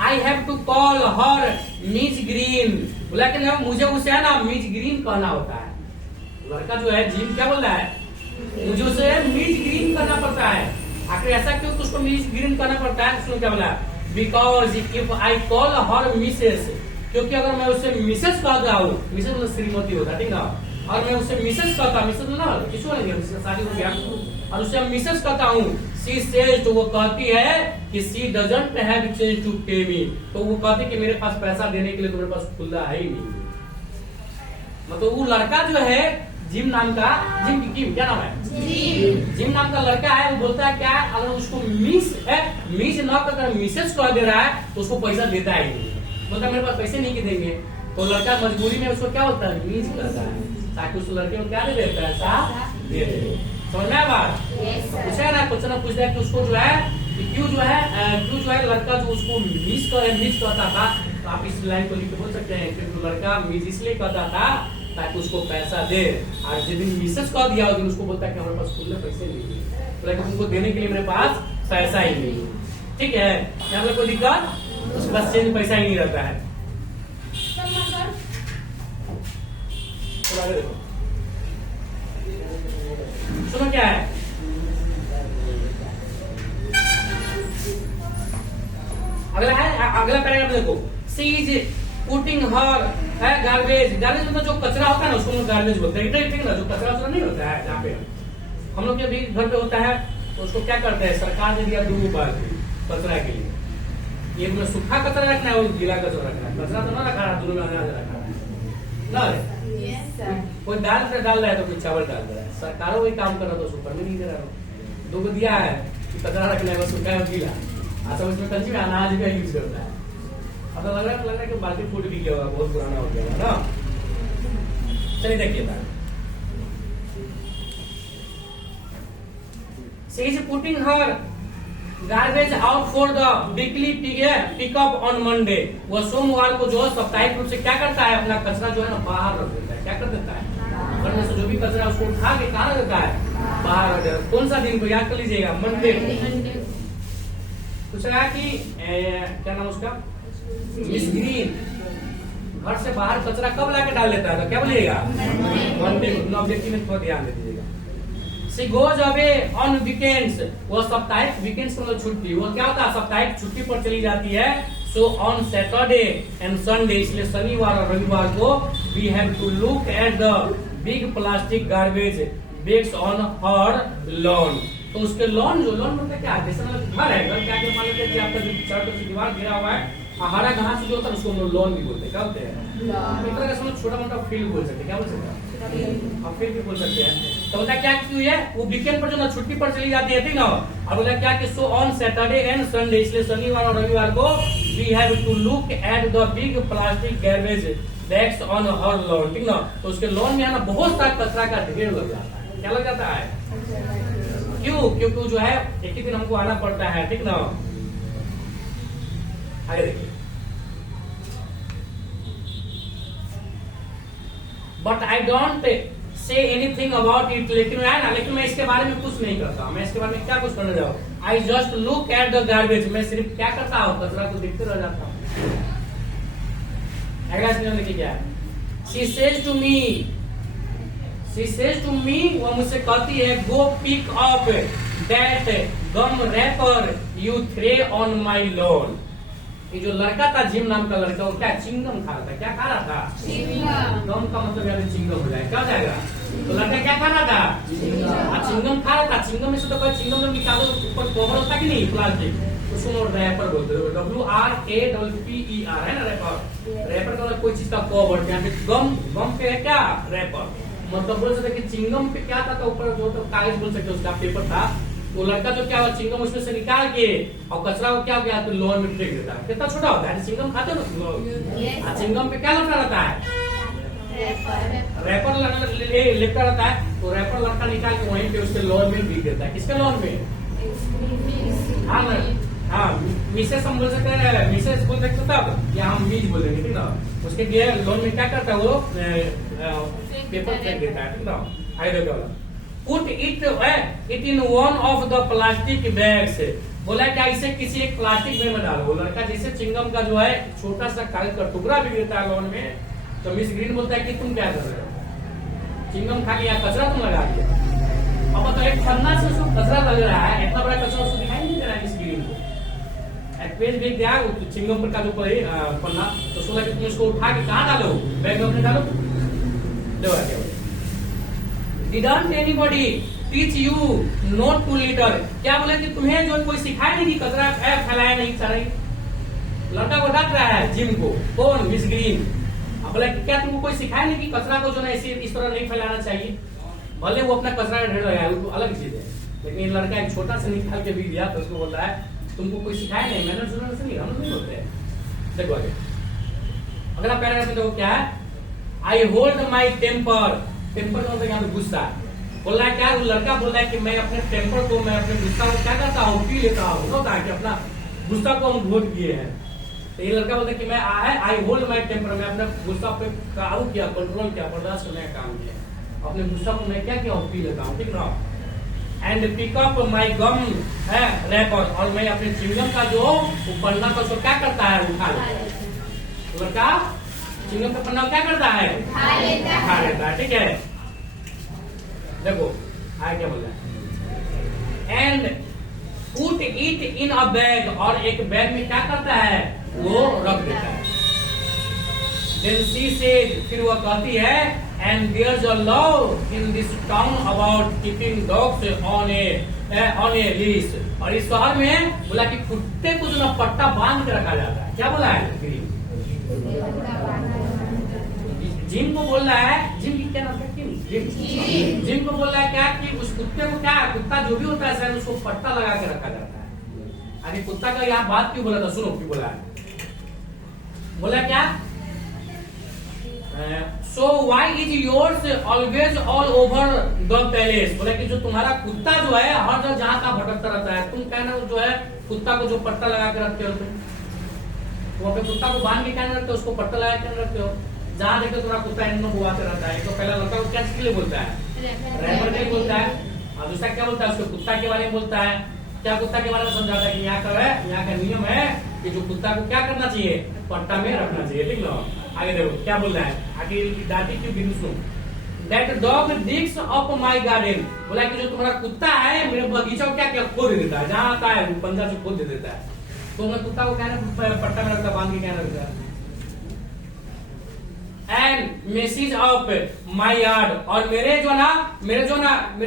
I have to call her Miss Green. बोला कि ना मुझे उसे है ना मिस ग्रीन कहना होता है। लड़का जो है जिम क्या बोल रहा है, मुझे उसे मिस ग्रीन करना पड़ता है। आखिर ऐसा क्यों उसको मिस ग्रीन करना पड़ता है, सुनो क्या बोला, because if I call her Mrs, क्योंकि अगर मैं उसे मिसेस कहता हूँ, मिसेस मतलब श्रीमती होता है, ठीक ना। और मैं उसे मिसेस कहता, मिसेस ना किसको बोलेंगे, शादी हो गया, और उसे मिसेस कहता हूँ, सी सेज, तो वो कहती है कि सी डजंट हैव चेंज टू पे मी। तो वो कहती कि मेरे पास पैसा देने के लिए तुम्हारे पास खुला है ही नहीं। मतलब वो लड़का जो है जिम नाम का, जिम क्या नाम है, जिम नाम का लड़का है, वो बोलता है क्या, अगर उसको मिस न कर मिसेस कह दे रहा है तो उसको पैसा देता है नहीं। बोलता मेरे पास पैसे नहीं के देंगे। तो लड़का मजबूरी में उसको क्या होता है, मीज करता है, ताकि उस लड़के को क्या दे दे, पैसा दे दे। समझ में बात, पूछा ना क्वेश्चन पूछता है कि उसको जो है क्यों जो है लड़का जो उसको मिस कहता था। तो आप इस लाइन को लिख के बोल सकते हैं कि लड़का मिस इसलिए कहता था ताकि उसको पैसा दे, और जिस दिन मिसेस कह दिया उस दिन उसको बोलता है कि हमारे पास खुले पैसे नहीं है, तो लेकिन उनको देने के लिए मेरे पास पैसा ही नहीं है, ठीक है। यहाँ पे कोई दिक्कत, उसके पास चेंज पैसा ही नहीं रहता है। सुनो क्या है, अगला पैराग्राफ देखो, सी इज पुटिंग हर है गार्बेज। गार्बेज मतलब जो कचरा होता है ना उसको गार्बेज बोलते हैं, ठीक ना। जो कचरा नहीं होता है जहाँ पे हम लोग के भी घर पे होता है, तो उसको क्या करते हैं, सरकार ने दिया 2 रुपए कचरा के लिए। ये मतलब सूखा कचरा रखना है और गीला कचरा रखना है। कचरा तो ना रखा है, दोनों में अनाज रखा है ना। कोई दाल से डाल रहा है तो कोई चावल डाल रहा है। सरकारों वही काम कर रहा है तो उसको करने नहीं दे रहा है। 2 को दिया है कि कचरा रखना है, सूखा और गीला। अच्छा उसमें कंची में अनाज का यूज करता है। अब तो लग रहा है कि बाकी फूड भी गया होगा, बहुत पुराना हो गया है ना। चलिए देखिए बात, she is putting her garbage out for the weekly pickup on Monday. वह सोमवार को जो साप्ताहिक रूप से क्या करता है, अपना कचरा जो है ना बाहर रख देता है। क्या कर देता है, घर में से जो भी कचरा उसको उठा के कहाँ देता है, बाहर रख देता है। कौन सा दिन को याद कर लीजिएगा, मंडे। पूछ रहा कि क्या नाम उसका, मिस ग्रीन घर से बाहर कचरा कब लाके डाल देता है, तो क्या बोलिएगा, मंडे को। ऑब्जेक्टिव में थोड़ा ध्यान दे दीजिएगा। She goes away on weekends, वो साप्ताहिक वीकेंड्स मतलब छुट्टी, वो क्या होता है, साप्ताहिक छुट्टी पर चली जाती है। So on Saturday and Sunday, इसलिए शनिवार और रविवार को we have to look at the big plastic garbage bags on her lawn. तो उसके लॉन, जो लॉन मतलब क्या है, जैसे मतलब घर है, घर क्या मान लेते हैं कि आपका जो चारों से दीवार घिरा हुआ है, हरा घास जो होता है उसको हम लोग लॉन भी बोलते हैं। क्या बोलते हैं, एक तरह का समझ छोटा मोटा फील्ड बोल सकते हैं, क्या बोल सकते हैं, आप फील्ड भी बोल सकते हैं। तो बोला क्या क्यों है, वो वीकेंड पर जो ना छुट्टी पर चली जाती है, ठीक ना। अब बोला क्या कि so on Saturday and Sunday, इसलिए शनिवार और रविवार को we have to look at the big plastic garbage bags on her lawn, ठीक ना। तो उसके लॉन में है ना बहुत सारा कचरा का ढेर लग जाता है। क्या लग जाता है, क्यों, क्योंकि जो है एक ही दिन हमको आना पड़ता है, ठीक ना। आगे देखिए, but I don't say anything about it, लेकिन है ना, लेकिन मैं इसके बारे में कुछ नहीं करता। मैं इसके बारे में क्या कुछ करने जाऊँ, I just look at the garbage, मैं सिर्फ क्या करता हूँ, कचरा को देखते रह जाता हूँ। देखिए क्या है, शी सेज टू मी, वो मुझसे कहती है, go pick up that gum wrapper you threw on my lawn. ये जो लड़का था, जिम नाम का लड़का, वो क्या चिंगम खा रहा था, क्या खा रहा था, गम का मतलब यार चिंगम हो जाए, क्या हो जाएगा। तो लड़का क्या खा रहा था, चिंगम खा रहा था। चिंगम में से तो कोई चिंगम में निकालो, ऊपर कवर होता कि नहीं प्लास्टिक, उसको रैपर बोलते हैं, WRAPPER है ना, रैपर। रैपर का कोई चीज का कवर, गम पे है क्या, रैपर। मतलब बोल सकते कि चिंगम पे क्या था, तो ऊपर जो तो कागज बोल सकते, उसका पेपर था। वो लड़का जो क्या हुआ, चिंगम उसमें से निकाल के और कचरा को क्या हो गया, तो लॉन में फेंक देता है। कितना छोटा होता है, चिंगम खाते हो ना, चिंगम पे क्या लटका रहता है, रैपर लिपटा रहता है। तो रैपर लड़का निकाल के वहीं पे उसके लॉन में फेंक देता है। किसके लॉन में, हाँ मिसेस हम बोल सकते हैं, मिसेस बोल सकते तब, या हम मीज बोल देंगे, ठीक ना। उसके लॉन में क्या करता है, वो पेपर फेंक देता है, ठीक ना। आई देखो, put it in one of the plastic bags, बोला क्या इसे किसी एक प्लास्टिक बैग में डालो। वो लड़का जैसे चिंगम का जो है छोटा सा कागज का टुकड़ा भी देता है लॉन में, तो मिस ग्रीन बोलता है कि तुम क्या कर रहे हो, चिंगम खा के यहाँ कचरा तुम लगा दिया। अब तो एक पन्ना से उसको कचरा लग रहा है, इतना बड़ा कचरा उसको दिखाई नहीं दे रहा है मिस ग्रीन को। एक पेज भेज दिया चिंगम पर का जो पन्ना, तो सोचा कि तुम इसको उठा के कहाँ डालो, बैग में डालो। Didn't anybody teach you not to litter? क्या बोले कि तुम्हें जो कोई सिखाया नहीं कि कचरा फैलाया नहीं चाहिए। लड़का को डांट रहा है जिम को, कौन, मिस ग्रीन। अब बोला क्या तुमको कोई सिखाया नहीं कि कचरा को जो है इस तरह नहीं फैलाना चाहिए। भले वो अपना कचरा ढेर लगाया, वो तो अलग चीज है, लेकिन ये लड़का एक छोटा सा निकाल के भी दिया, तो उसको बोल रहा है तुमको कोई सिखाया नहीं, मैंने सुना से नहीं, हम नहीं बोलते। देखो आगे अगला पैराग्राफ में देखो क्या है, I hold my temper. Temper का मतलब यहाँ पे गुस्सा। बोल रहा है क्या, वो लड़का बोल रहा है कि मैं अपने टेम्पर को, मैं अपने गुस्सा को क्या करता हूँ, पी लेता हूँ। होता है कि अपना गुस्सा को हम घोट किए हैं। तो ये लड़का बोलता है कि मैं आई होल्ड माई टेम्पर, मैं अपने गुस्सा पे काबू किया, कंट्रोल किया, बर्दाश्त करने का काम किया। अपने गुस्सा को मैं क्या किया हूँ, पी लेता हूँ, ठीक ना। एंड पिक अप माई गम है रैपर, और मैं अपने चिंगम का जो पन्ना का उसको क्या करता है, उठा लेता है। लड़का चिंगम का पन्ना क्या करता है, उठा लेता है, ठीक है। देखो आगे क्या बोल रहा है, and put it in a bag, और एक बैग में क्या करता है, वो रख देता है। देन शी सेड, फिर वो कहती है, and there's a law in this town about keeping dogs on A leash. और इस शहर में बोला कि कुत्ते को जो ना पट्टा बांध के रखा जाता है। क्या बोला है, जिम को बोल रहा है, जिम की क्या नाम है, जिम को बोल रहा है क्या कि उस कुत्ते को क्या, कुत्ता जो भी होता है शायद उसको पट्टा लगा के रखा जाता है। अरे कुत्ता का यहाँ बात क्यों बोला था, सुनो क्यों बोला है। बोला क्या, so why is yours always all over the palace. बोला कि जो तुम्हारा कुत्ता जो है हर जगह जहाँ का भटकता रहता है, तुम कहना जो है कुत्ता को जो पट्टा लगा के रखते हो, तुम अपने कुत्ता को बांध के क्या रखते हो, उसको पट्टा लगा के रखते हो। जहाँ देखते तुम्हारा कुत्ता इन बुआते रहता है। तो पहला लड़का को क्या के लिए बोलता है, रैपर के लिए बोलता है, और दूसरा क्या बोलता है, उसको कुत्ता के बारे में बोलता है। क्या कुत्ता के बारे में समझाता है कि यहाँ का है, यहाँ का नियम है कि जो कुत्ता को क्या करना चाहिए, पट्टा में रखना चाहिए। लिख लो आगे, देखो क्या बोल रहा है आगे, दादी क्यों बिंदु सुनो। That dog digs up my garden, बोला कि जो तुम्हारा कुत्ता है मेरे बगीचा को क्या क्या खोद देता है, जहाँ आता है वो पंजा से खोद दे देता है। तो मैं कुत्ता को क्या पट्टा में रखता, बांध के क्या रखता है। And message of my yard, और मेरे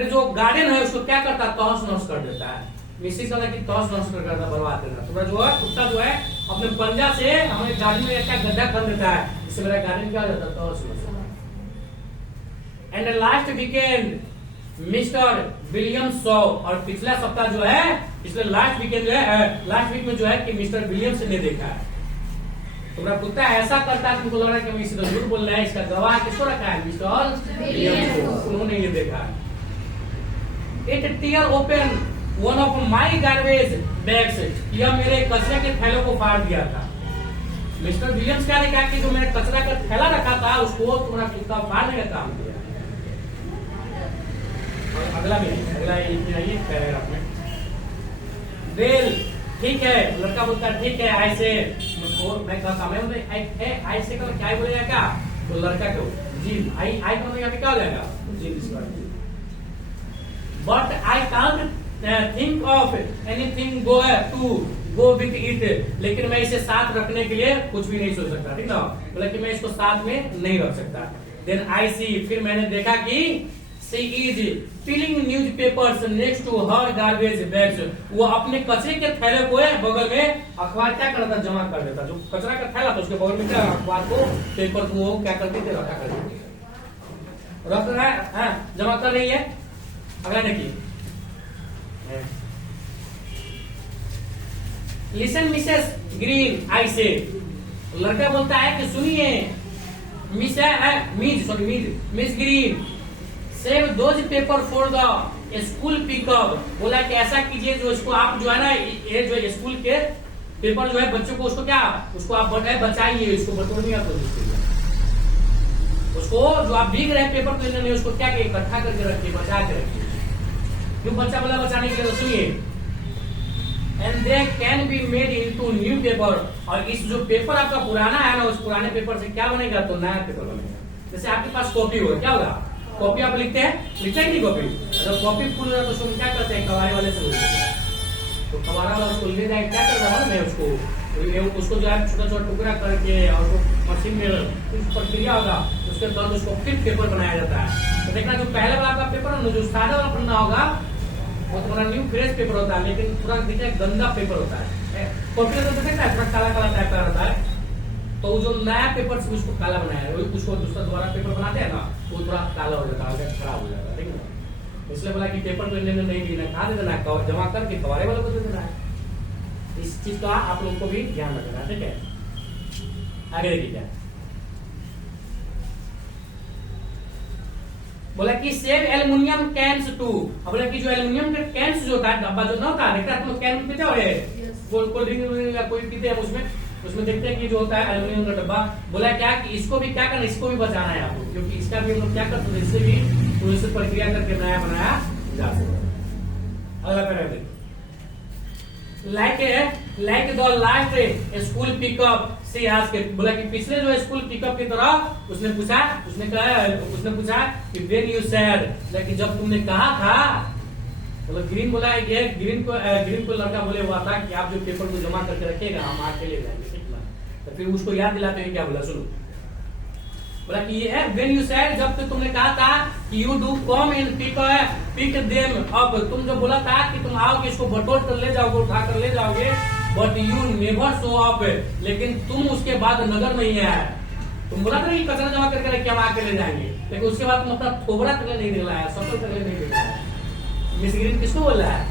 जो गार्डन है उसको क्या करता है, तहस नहस कर देता है। मिस्सी वाला की तहस नहस कर देता, बर्बाद करता। तुम्हारा जो है कुत्ता जो है अपने पंजा से हमारे गार्डन में क्या गड्ढा कर देता है, इससे मेरा गार्डन क्या हो जाता है, तहस नहस। And last weekend mister William saw, और पिछला सप्ताह जो है, पिछले लास्ट वीकेंड जो है, लास्ट वीक में जो है कि मिस्टर विलियम्स ने देखा है। तुम्हारा कुत्ता ऐसा करता है, तुमको लग रहा है कि मैं इसे तो झूठ बोल रहा है, इसका गवाह किसको रखा है, मिस्टर विलियम्स को, उन्होंने ये देखा है। It tear open one of my garbage bags, यह मेरे कचरे के थैलों को फाड़ दिया था। मिस्टर विलियम्स क्या ने कहा कि जो मैंने कचरा का थैला रखा था उसको तुम्हारा कुत्ता फाड़ने का काम किया। अगला ये पैराग्राफ में, वेल ठीक है, लड़का बोलता है ठीक है, ऐसे मैं कहता मैं ऐसे का क्या बोलेगा क्या, तो लड़का को जी आई का यहाँ पे क्या हो जाएगा, जी। But I can't think of anything go with it, लेकिन मैं इसे साथ रखने के लिए कुछ भी नहीं सोच सकता, ठीक ना, बोला कि मैं इसको साथ में नहीं रख सकता। देन आई सी, फिर मैंने देखा कि she is filling newspapers next to her garbage bags, वो अपने कचरे के थैले को बगल में अखबार क्या करता, जमा कर देता। जो कचरा का थैला था उसके बगल में क्या अखबार को, पेपर को वो क्या करते थे, रखा करते थे, रख रहा है, जमा कर रही है। अगला देखिए, लिसन मिसेस ग्रीन आई से, लड़का बोलता है कि सुनिए miss green, save those paper for the school pickup, बोला कि ऐसा कीजिए जो इसको आप जो है ना, ये जो स्कूल के पेपर जो है बच्चों को उसको क्या, उसको आप बचाइए, इसको बटोरिए आप, उसको जो आप भीग रहे पेपर को नहीं, उसको क्या इकट्ठा करके रखिए, बचा के रखिए। क्यों बच्चा बोला बचाने के लिए, तो सुनिए, and they can be made into new paper, और इस जो पेपर आपका पुराना है ना, उस पुराने पेपर से क्या बनेगा, तो नया पेपर बनेगा। जैसे आपके पास कॉपी हो, क्या होगा, कॉपी आप लिखते हैं नहीं कॉपी, जब कॉपी फुल हो जाए तो उसको क्या करते हैं, कबारे वाले से तो कबारा वाला उसको ले जाए, क्या करता है मैं उसको जो है छोटा छोटा टुकड़ा करके और उसको मशीन में कुछ प्रक्रिया होगा, उसके बाद उसको फिर पेपर बनाया जाता है। तो देखना जो पहले वाला आपका पेपर है, जो सादा वाला पन्ना होगा वो तुम्हारा न्यू फ्रेश पेपर होता है, लेकिन पूरा दिखे गंदा पेपर होता है। कॉपी तो देखना है थोड़ा काला काला टाइप का रहता है, तो जो नया पेपर से उसको काला बनाया है, उसको दूसरा दोबारा पेपर बनाते हैं ना, वो थोड़ा काला हो जाता है, खराब हो जाता है, ठीक है। इसलिए बोला कि पेपर तो लेने नहीं देना, कहा दे देना है, जमा करके कबारे वाले को दे देना है। इस चीज का आप लोगों को भी ध्यान रखना है, ठीक है। आगे देखिए क्या बोला कि सेव एल्युमिनियम कैंस टू, बोला कि जो एल्युमिनियम के कैंस जो होता है, डब्बा जो ना होता है, देखा तुम कैन पीते हो, कोल्ड ड्रिंक या कोई पीते हैं, उसमें देखते हैं कि जो होता है एल्युमिनियम का डब्बा, बोला क्या कि इसको भी क्या करना, इसको भी बचाना है आपको, क्योंकि इसका भी हम लोग क्या करते हैं, इससे भी थोड़ी प्रक्रिया करके नया बनाया जा सकता है। अगला paragraph, like the last school pickup से आज के, बोला कि पिछले जो स्कूल पिकअप की तरह उसने पूछा कि व्हेन यू सेड, लेकिन जब तुमने कहा था, मतलब ग्रीन बोला है कि ग्रीन को लड़का बोले हुआ था कि आप जो पेपर को जमा करके रखिएगा, हम आके ले जाएंगे, ठीक ना। तो फिर उसको याद दिलाते हैं क्या बोला, सुनो, बोला कि ये है व्हेन यू सेड, जब तो तुमने कहा था कि you do come in pick them up, तुम जो बोला था कि तुम आओगे इसको बटोर कर ले जाओगे, उठा कर ले जाओगे, but you never show up, लेकिन तुम उसके बाद नजर नहीं आया। तुम बोला था कि कचरा जमा करके रखिए, हम आके ले जाएंगे, लेकिन उसके बाद तुम अपना थोबड़ा करके नहीं दिलाया, सफल करके नहीं दिलाया। मिस ग्रीन किसको बोल रहा है,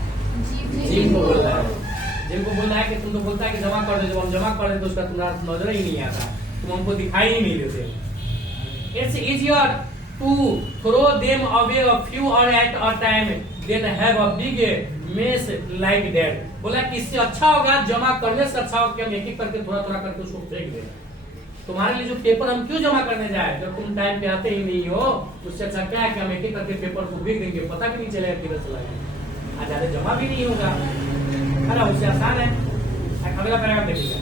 जिम को बोल रहा है, जिम को बोल रहा है कि तुम तो बोलता है कि जमा कर दे, जब हम जमा कर दे तो उसका तुम्हारा नजर ही नहीं आता, तुम हमको दिखाई ही नहीं देते। It's easier to throw them away a few और at a time then have a big mess like that, बोला कि इससे अच्छा होगा, जमा करने से अच्छा होगा कि हम एक एक करके थोड़ा थोड़ा करके उसको फेंक दें। तो तुम्हारे लिए जो पेपर हम क्यों जमा करने जाए जब तुम टाइम पे आते ही नहीं हो। उससे अच्छा क्या है कि हम एक एक करके पेपर को भेज देंगे, पता भी नहीं चलेगा किधर चला गया, ज्यादा जमा भी नहीं होगा, है ना, उससे आसान है। अगला पैराग्राफ देखिएगा।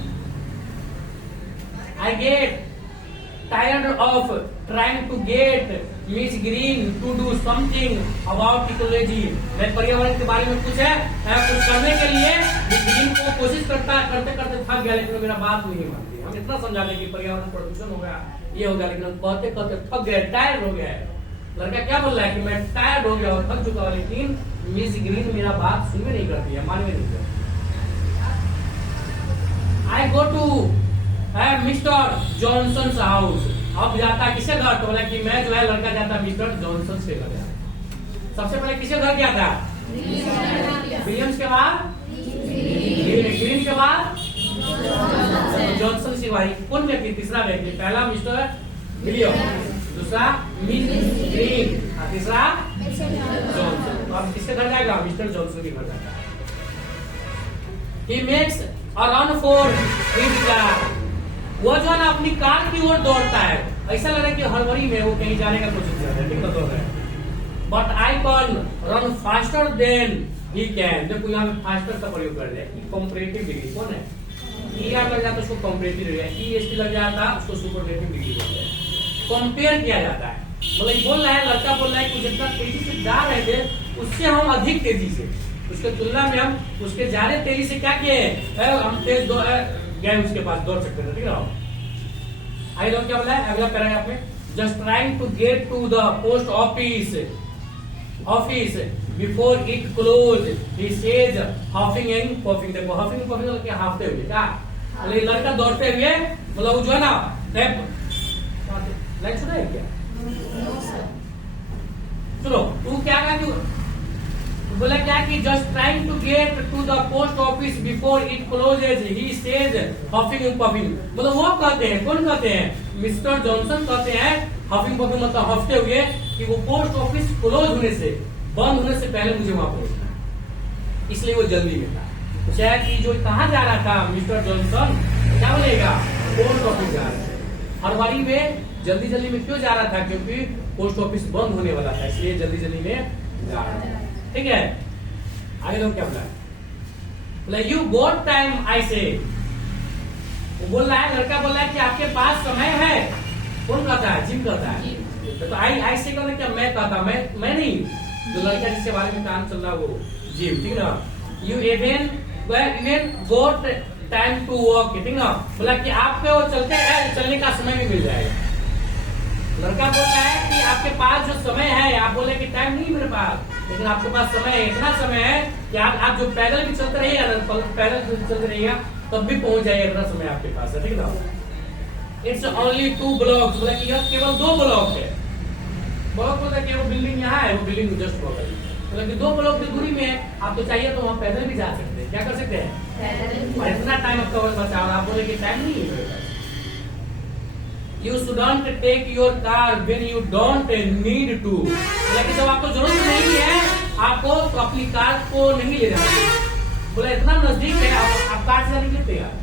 I get tired of trying to get Miss Green to do something about ecology। मैं पर्यावरण के बारे में कुछ करने के लिए मिस ग्रीन को कोशिश करते करते थक गया, लेकिन मेरा बात नहीं मानती। हम इतना समझाते कि पर्यावरण प्रदूषण होगा, ये होगा, लेकिन हम कहते कहते थक गए, टायर्ड हो गया है। लड़का क्या बोल रहा है कि मैं टायर्ड हो गया और थक चुका हूँ, लेकिन मिस ग्रीन मेरा बात सुनवे नहीं करती है, मानवे नहीं करती। I go to mister Johnson house. अब जाता किसे घर, तो बोला कि मैं जो है लड़का जाता मिस्टर जॉनसन से घर जाता। सबसे पहले किसे घर गया था? विलियम्स के बाद ग्रीन के बाद जॉनसन से भाई कौन व्यक्ति? तीसरा व्यक्ति। पहला मिस्टर विलियम, दूसरा मिस ग्रीन, तीसरा जॉनसन। तो अब किसके घर जाएगा? मिस्टर जॉनसन के घर जाएगा। He makes a run for his car। वो जो है ना अपनी कार की ओर दौड़ता है, ऐसा लग रहा है कि हड़बड़ी में वो कहीं जाने का कोशिश कर रहा है, दिक्कत हो रहा है। But I can run faster than he can. देखो यहाँ पे फास्टर का प्रयोग कर दिया। कंपैरेटिव डिग्री कौन है? ईआर लग जाता है उसको कंपैरेटिव डिग्री, ईएसटी लग जाता है उसको सुपरलेटिव डिग्री बोलते हैं। कंपेयर किया जाता है, मतलब बोल रहा है, लड़का बोल रहा है कि जितना तेजी से जा रहे थे उससे हम अधिक तेजी से, उसके तुलना में हम उसके जा रहे तेजी से क्या किए, हम तेज गए उसके पास, दौड़ सकते थे। ठीक है, आगे क्या बोला है अगला पैराग्राफ में? Just trying to get to the post office before it close he says huffing and puffing. देखो हफिंग पफिंग क्या हाफते हुए क्या, मतलब लड़का दौड़ते हुए, मतलब जो है ना लाइक सुना है क्या? चलो तू क्या कहा, बोला क्या कि just trying to get to the post office before it closes he says huffing and puffing. मतलब वो कहते हैं, कौन कहते हैं? मिस्टर जॉनसन कहते हैं हफिंग पफिंग मतलब हफ्ते हुए कि वो पोस्ट ऑफिस क्लोज होने से, बंद होने से पहले मुझे वहां पहुंचना है, इसलिए वो जल्दी में था। चाहे कि जो कहाँ जा रहा था मिस्टर जॉनसन, क्या बोलेगा? पोस्ट ऑफिस जा रहा था। हड़बड़ी में जल्दी जल्दी में क्यों जा रहा था? क्योंकि पोस्ट ऑफिस बंद होने वाला था, इसलिए जल्दी जल्दी में जा रहा था। ठीक है, आगे लोग क्या बोला? बोला यू गोट टाइम आई से। वो बोल रहा है, लड़का बोल रहा है कि आपके पास समय है। कौन कहता है? जिम कहता है। तो आई से कहता क्या? मैं कहता, मैं नहीं, जो लड़का जिसके बारे में काम चल रहा है वो जिम। ठीक ना, you even got time to walk. ठीक ना, बोला कि आपके वो चलने का समय भी मिल जाएगा। लड़का बोल रहा है कि आपके पास जो समय है, आप बोले कि टाइम नहीं मेरे पास, लेकिन आपके पास समय है, इतना समय है कि आप जो पैदल भी चलते रहिएगा, पैदल चलते रहिएगा तब भी पहुंच जाएगा, इतना समय आपके पास है। ठीक है, इट्स ओनली 2 ब्लॉक्स। बोला कि यह केवल 2 ब्लॉक है। ब्लॉक बोलता कि वो बिल्डिंग यहाँ है, वो बिल्डिंग जस्ट बगल, बोला कि 2 ब्लॉक की दूरी में है, आप तो चाहिए तो वहाँ पैदल भी जा सकते हैं। क्या कर सकते हैं? इतना टाइम आपका बचा, और आप बोले कि टाइम नहीं है। You shouldn't take your car when you don't need to। लेकिन जब आपको जरूरत नहीं है आपको, तो अपनी कार को नहीं ले जाना। बोला इतना नजदीक है, आप कार से नहीं लेते यार।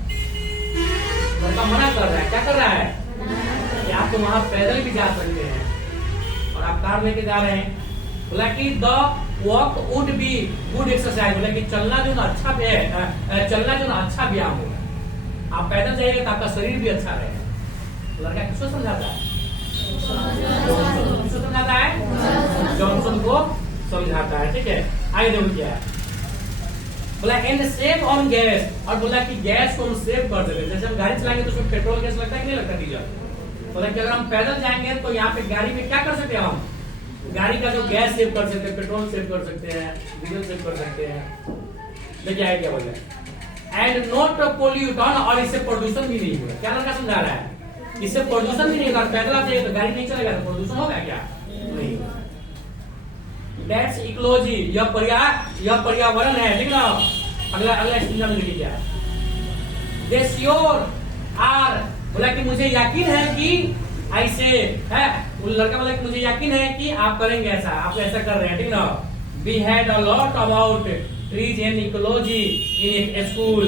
लड़का मना कर रहा है, क्या कर रहा है? कि आप तो वहां पैदल भी जा सकते हैं और आप कार लेके जा रहे हैं। बोला कि the walk would be good exercise. बोला कि चलना जो ना अच्छा चलना जो ना अच्छा व्यायाम होगा। आप पैदल जाइएगा तो आपका शरीर भी अच्छा रहेगा। लड़का किसको समझाता है? किसको समझाता है? जॉनसन को समझाता है। ठीक है, आगे देखो क्या है। बोला एंड सेव ऑन गैस, और बोला कि गैस को हम सेव कर देते हैं। जैसे हम गाड़ी चलाएंगे तो उसमें पेट्रोल गैस लगता है कि नहीं लगता? डीजल। बोला कि अगर हम पैदल जाएंगे तो यहाँ पे गाड़ी में क्या कर सकते हैं? हम गाड़ी का जो गैस सेव कर सकते हैं, पेट्रोल सेव कर सकते हैं, डीजल सेव कर सकते हैं। देखिए आगे क्या बोल रहे हैं, एंड नॉट पोल्यूटन, और इससे प्रदूषण भी नहीं होगा। क्या लड़का समझा रहा है? इससे प्रदूषण भी नहीं होगा। पैदल आप जाइए तो गाड़ी नहीं चलेगा तो प्रदूषण होगा क्या? नहीं। दैट्स इकोलॉजी, यह पर्यावरण है। ठीक ना, अगला स्टेज में लिखिए क्या है। दे श्योर आर। बोला कि मुझे यकीन है कि ऐसे है। वो लड़का बोला कि मुझे यकीन है कि आप करेंगे ऐसा, आप ऐसा कर रहे हैं। ठीक ना, we had a lot about trees and ecology in school.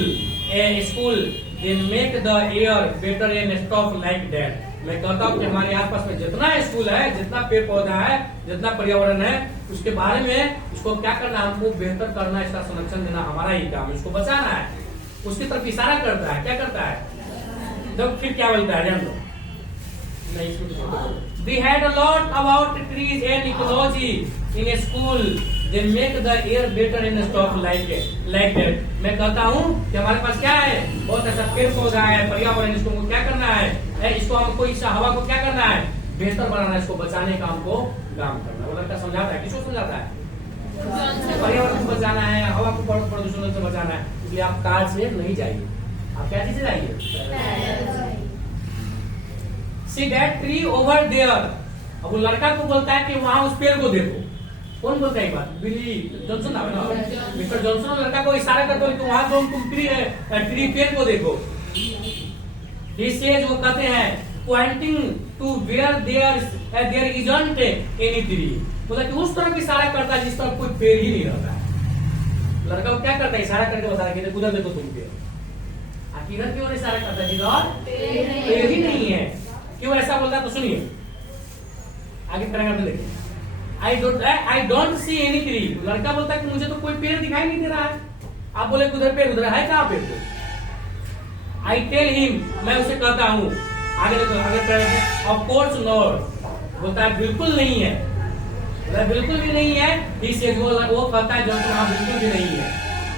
A school they make the air better and stop like that. मैं कहता हूँ कि हमारे आसपास में जितना स्कूल है, जितना पेड़ पौधा है, जितना पर्यावरण है, उसके बारे में उसको क्या करना है, हमको बेहतर करना है, इसका संरक्षण देना हमारा ही काम है, उसको बचाना है, उसकी तरफ इशारा करता है। क्या करता है? जब फिर क्या बोलता है जान लो। We had a lot about trees and ecology in a school. They make the air better and stop like that. मैं कहता हूँ कि हमारे पास क्या है, बहुत ऐसा पेड़ पौधा है, पर्यावरण, इसको क्या करना है, इसको हमको इस हवा को क्या करना है, बेहतर बनाना है, इसको बचाने का हमको काम करना है। वो लड़का समझाता है, किसको समझाता है? पर्यावरण को बचाना है, हवा को प्रदूषण से बचाना है। इसलिए आप कार से नहीं जाइए, आप क्या चीज से जाइए? See that tree over there. अब वो लड़का को बोलता है कि वहां उस पेड़ को देखो। कौन बोलता है ये बात? बिली जॉनसन ना, मिस्टर जॉनसन लड़का को इशारा करते हो कि वहां तुम ट्री पेड़ को देखो। He says, वो कहते हैं pointing to where there isn't any tree. बोला कि उस तरफ इशारा करता है जिस तरफ कोई पेड़ ही नहीं रहता है। लड़का को क्या करता है, इशारा करके बता रहा है कि उधर देखो तुम पेड़। आखिर क्यों इशारा करता है जिधर पेड़ ही नहीं है? क्यों ऐसा बोलता है तो सुनिए, आगे पैराग्राफ में देखिए। I don't see any tree. लड़का बोलता है कि मुझे तो कोई पेड़ दिखाई नहीं दे रहा है। आप बोले उधर पेड़, उधर है कहाँ पेड़? तो आई टेल हिम, मैं उसे कहता हूँ, आगे देखो, आगे ऑफ कोर्स नॉट। बोलता है बिल्कुल नहीं है, बिल्कुल भी नहीं है। वो कहता है जॉनसन बिल्कुल भी नहीं है।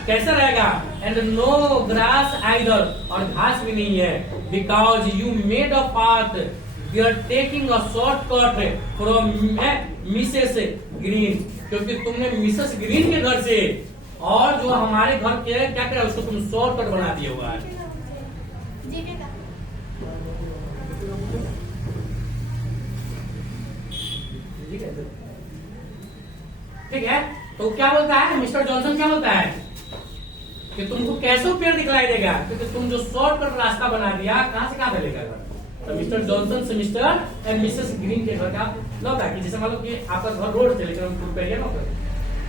कैसा रहेगा? एंड नो ग्रास आइदर, और घास भी नहीं है। Because you made a path, you are taking a shortcut from Mrs Green, क्योंकि तुमने मिसेस ग्रीन के घर से और जो हमारे घर के क्या करा, उसको तुम शॉर्टकट बना दिया हुआ है। ठीक है, तो क्या बोलता है मिस्टर जॉनसन? क्या बोलता है कि तुमको कैसे पेड़ दिखलाई देगा, क्योंकि तुम जो शॉर्टकट रास्ता बना दिया, कहां से कहां मिलेगा घर? तो मिस्टर जॉनसन से मिस्टर एंड मिसेस ग्रीन के घर का लौका, कि जैसे मान लो कि आपका घर रोड से, लेकिन हम पेड़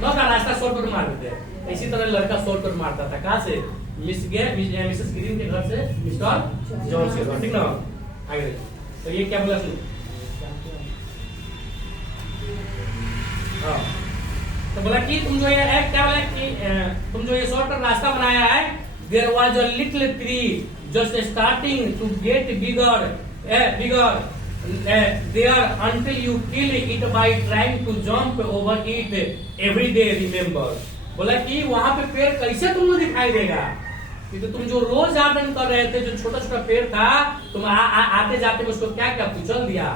लौका रास्ता शॉर्टकट मार देते हैं। इसी तरह लड़का शॉर्टकट मारता था, कहां से? मिसेस ग्रीन के घर से मिस्टर जॉनसन के घर। ठीक ना? आगे देखो, तो ये क्या बोला सुनो। तो बोला कि तुम जो ये क्या बोला कि तुम जो ये शॉर्टकट रास्ता बनाया है, there was a little tree just starting to get bigger there until you kill it by trying to jump over it every day, remember. बोला कि वहां पे पेड़ कैसे तुमको दिखाई देगा, क्योंकि तुम जो रोज गार्डन कर रहे थे, जो छोटा छोटा पेड़ था, तुम आते जाते उसको क्या क्या कुचल दिया,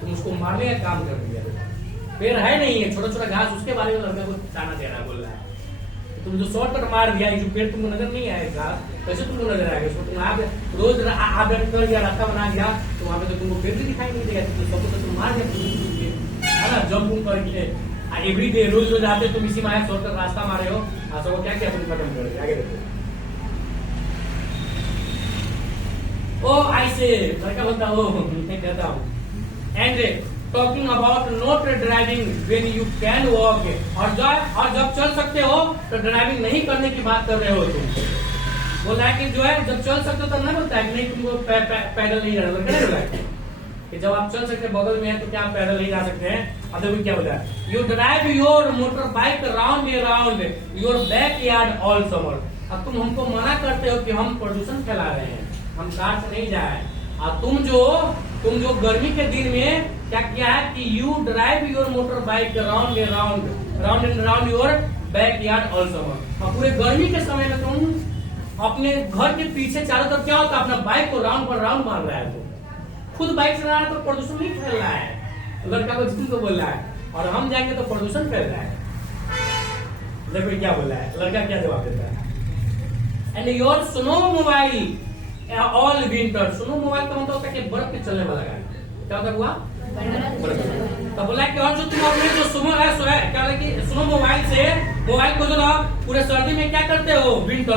तुम उसको मारने का काम कर दिया। पेड़ है नहीं है, छोटा छोटा घास, उसके बारे में लड़का को ताना दे रहा है, बोल रहा है तुम जो शॉर्टकट मार दिया, जो पेड़ तुमको नजर नहीं आएगा, कैसे तुमको नजर आएगा? उसको तुम आप रोज आदत कर दिया, रास्ता बना दिया, तो वहां पे तो तुमको पेड़ भी दिखाई नहीं देगा, सबको तो तुम मार दिया, है ना, जंप करके एवरी डे, रोज रोज आते तुम इसी में शॉर्टकट रास्ता मारे हो, सबको क्या क्या तुम खत्म कर दिया। आगे देखो। ओ आई से, लड़का बोलता हो, मैं कहता हूँ, and talking about not driving when you can walk, और जब चल सकते हो तो ड्राइविंग नहीं करने की बात कर रहे हो तुम। बोला है कि जो है जब चल सकते हो तब ना बोलता है कि नहीं तुमको पैदल नहीं जाना, बोला है कि जब आप चल सकते बगल में है तो क्या आप पैदल नहीं जा सकते हैं? अब देखो क्या बोला है, you drive your motor bike round your back yard all summer. अब तुम हमको मना करते हो कि हम प्रदूषण फैला रहे हैं, हम कार से नहीं जाए। और तुम जो गर्मी के दिन में क्या किया है कि you drive your motor bike round and round your back yard all summer. और पूरे गर्मी के समय में तुम अपने घर के पीछे चारों तरफ क्या होता है, अपना बाइक को राउंड पर राउंड मार रहा है। तो खुद बाइक चला रहा है तो प्रदूषण नहीं फैल रहा है, लड़का को जिनको बोल रहा है, और हम जाएंगे तो प्रदूषण फैल रहा है। देखो क्या बोल रहा है, लड़का क्या जवाब देता है, and your snow mobile all winter. Snow mobile का मतलब होता है कि बर्फ पे चलने वाला गाड़ी, क्या होता हुआ? तो बोला कि और जो तुम अपने जो स्नो है क्या बोला कि स्नो मोबाइल से मोबाइल को जो पूरे सर्दी में क्या करते हो, विंटर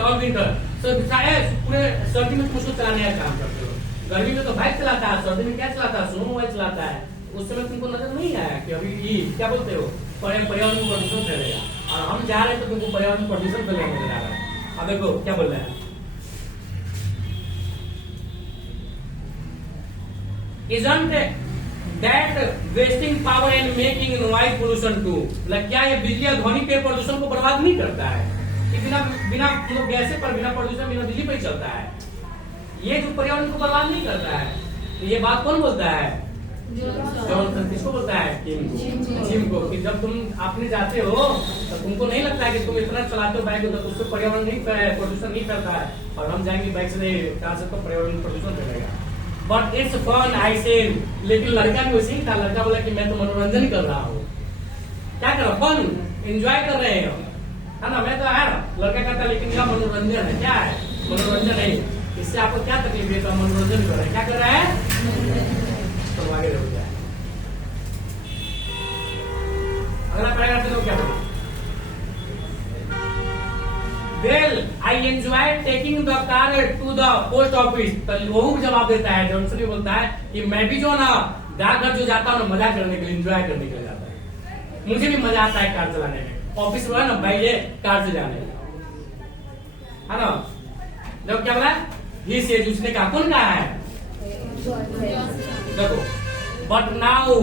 पूरे सर्दी में तुम उसको चलाने का काम करते हो। गर्मी में तो बाइक चलाता है, सर्दी में क्या चलाता है, स्नो मोबाइल चलाता है। उस समय तुमको नजर नहीं आया कि अभी ये क्या बोलते हो, पर्यावरण में प्रदूषण फैलेगा, और हम जा रहे हैं तो तुमको पर्यावरण प्रदूषण फैलेगा नजर आ रहा है। अब देखो क्या बोल रहे हैं, isn't that wasting power and making noise pollution too? मतलब क्या ये बिजली और ध्वनि के प्रदूषण को बर्बाद नहीं करता है? कि बिना बिना मतलब गैसे पर बिना प्रदूषण बिना बिजली पर ही चलता है। ये जो पर्यावरण को बर्बाद नहीं करता है, तो ये बात कौन बोलता है? जॉनसन। किसको बोलता है? जिम को। कि जब तुम अपने जाते हो तो तुमको नहीं लगता है कि तुम इतना चलाते हो बाइक, तो उससे पर्यावरण नहीं प्रदूषण नहीं करता है, और हम जाएंगे बाइक से कार से तो पर्यावरण प्रदूषण करेगा। बट इट्स फन आई से। लेकिन लड़का भी वैसे ही था। लड़का बोला कि मैं तो मनोरंजन कर रहा हूँ। क्या कर रहा? फन, एंजॉय कर रहे हैं, है ना? मैं तो है लड़का कहता, लेकिन यह मनोरंजन है। क्या है? मनोरंजन है। इससे आपको क्या तकलीफ है? तो मनोरंजन कर रहे हैं। क्या कर रहा है? तो आगे हो जाए। अगला पैराग्राफ देखो क्या बोला। Well, I enjoy taking the car to the post office। तो वो जवाब देता है, जॉनसन भी बोलता है कि मैं भी जो ना डाकघर जो जाता हूँ ना, मजा करने के लिए, एंजॉय करने के लिए जाता है। मुझे भी मजा आता है कार चलाने में। ऑफिस में है ना भाई, ये कार से जाने में, है ना? जब क्या बोला? ही से उसने कहा, कौन कहा है? देखो, but now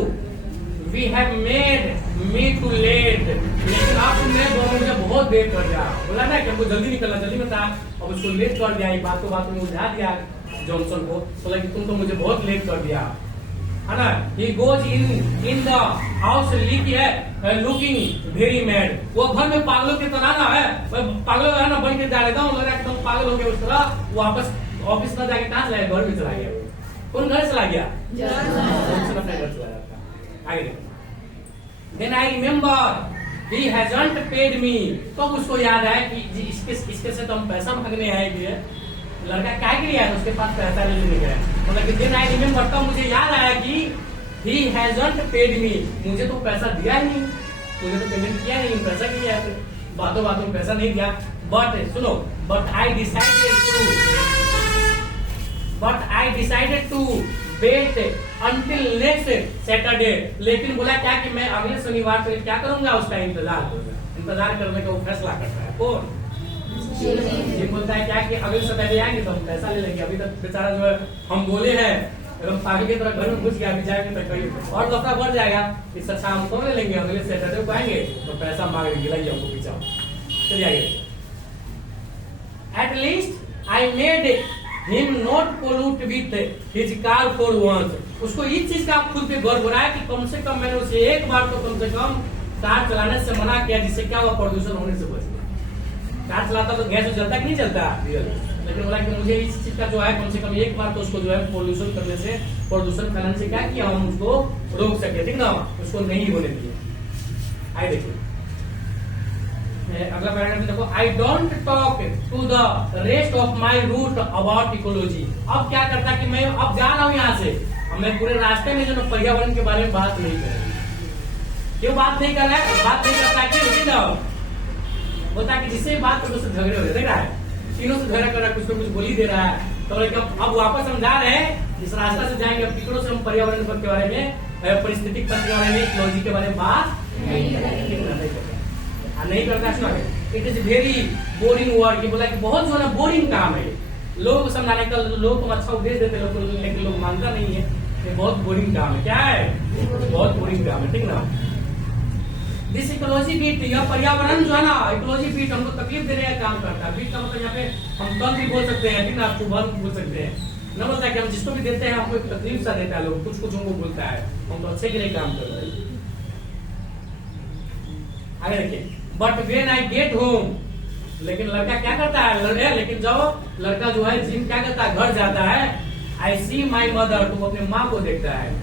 we have made me too late. लेकिन आप तुमने दोनों मुझे बहुत देर कर दिया। बोला ना कि हमको जल्दी निकलना, जल्दी में था, और उसको लेट कर दिया। बातों में उलझा दिया जॉनसन को। बोला कि तुम तो मुझे बहुत लेट कर दिया, है ना? He goes in the house looking very mad. वो घर में पागलों की तरह ना है, पागलों है ना, बन के जा रहा हूँ, एकदम पागल हो गया उस तरह। वो वापस ऑफिस में जाके कहाँ चला गया? घर में चला गया। कौन घर चला गया? अपने घर चला जाता। आगे देखो। Then I remember he hasn't paid me। तो उसको याद आया कि इसके से तो हम पैसा मांगने आए थे। लड़का क्या के लिए आया? उसके पास पैसा लेने गया। मतलब then I remember, तब मुझे याद आया कि he hasn't paid me। मुझे तो पैसा दिया ही नहीं, मुझे तो पेमेंट किया नहीं, पैसा किया है, बातों में पैसा नहीं दिया। बट सुनो, but I decided to wait until next Saturday। लेकिन बोला क्या कि मैं अगले शनिवार से क्या करूंगा? उसका इंतजार करने का वो फैसला करता है। कौन? जिम बोलता है क्या कि अगले सैटरडे आएंगे तो हम पैसा ले लेंगे। अभी तक बेचारा जो है हम बोले हैं एकदम पागल की तरह घर में घुस गया। अभी जाएंगे तो कहीं और लफड़ा बढ़ जाएगा। इस अच्छा हम कौन ले लेंगे? अगले सैटरडे को आएंगे तो पैसा मांग गिलाइए हमको पीछा। चलिए आगे। At least I made him not pollute with his car for once। उसको इस चीज का खुद पे गर्व हो रहा है कि कम से कम मैंने उसे एक बार तो कम से कम कार चलाने से मना किया, जिससे क्या हुआ? प्रदूषण होने से बच गया। कार चलाता तो गैस जलता कि नहीं जलता? लेकिन बोला कि मुझे इस चीज का जो है कम से कम एक बार तो उसको जो है पोल्यूशन करने से, प्रदूषण फैलाने से क्या किया? हम उसको रोक सके, ठीक ना? उसको नहीं होने दिए। आइए देखिए अगला पैराग्राफ देखो। I don't talk to the rest of my route about ecology. अब क्या करता कि मैं अब जा रहा हूँ यहाँ से, मैं पूरे रास्ते में जो पर्यावरण के बारे में बात नहीं कर रहा। क्यों बात नहीं कर रहा है? बात नहीं करता क्यों? बोलता कि जिससे बात करते उससे झगड़े हो रहे, देख रहा है तीनों से झगड़ा कर रहा है, कुछ तो कुछ बोल ही दे रहा है। तो अब वापस हम जा रहे हैं, इस रास्ता से जाएंगे, अब टिकटों से हम पर्यावरण के बारे में, परिस्थितिक तंत्र के बारे में, इकोलॉजी के बारे में बात नहीं करता। It is very boring work. ये बोला कि बहुत जो है बोरिंग काम है। लोग समझाने का, लोग तुम अच्छा उपदेश देते लोग, लेकिन लोग मानता नहीं है। ये बहुत बोरिंग काम है। क्या है? बहुत बोरिंग काम है, ठीक ना? दिस इकोलॉजी बीट, यह पर्यावरण जो है ना, इकोलॉजी बीट हमको तकलीफ देने का काम करता है। बीट का मतलब यहाँ पे हम कल भी बोल सकते हैं, ठीक ना? सुबह बोल सकते हैं, न बोलता है कि हम जिसको भी देते हैं हमको एक तकलीफ सा देता है। लोग कुछ हमको बोलता है, हम तो अच्छे के लिए काम करते हैं। आगे देखिए। But when I get home, लेकिन लड़का क्या करता है? लेकिन जब लड़का जो है जिम क्या करता है? घर जाता है। आई सी माई मदर, तो अपने माँ को देखता है।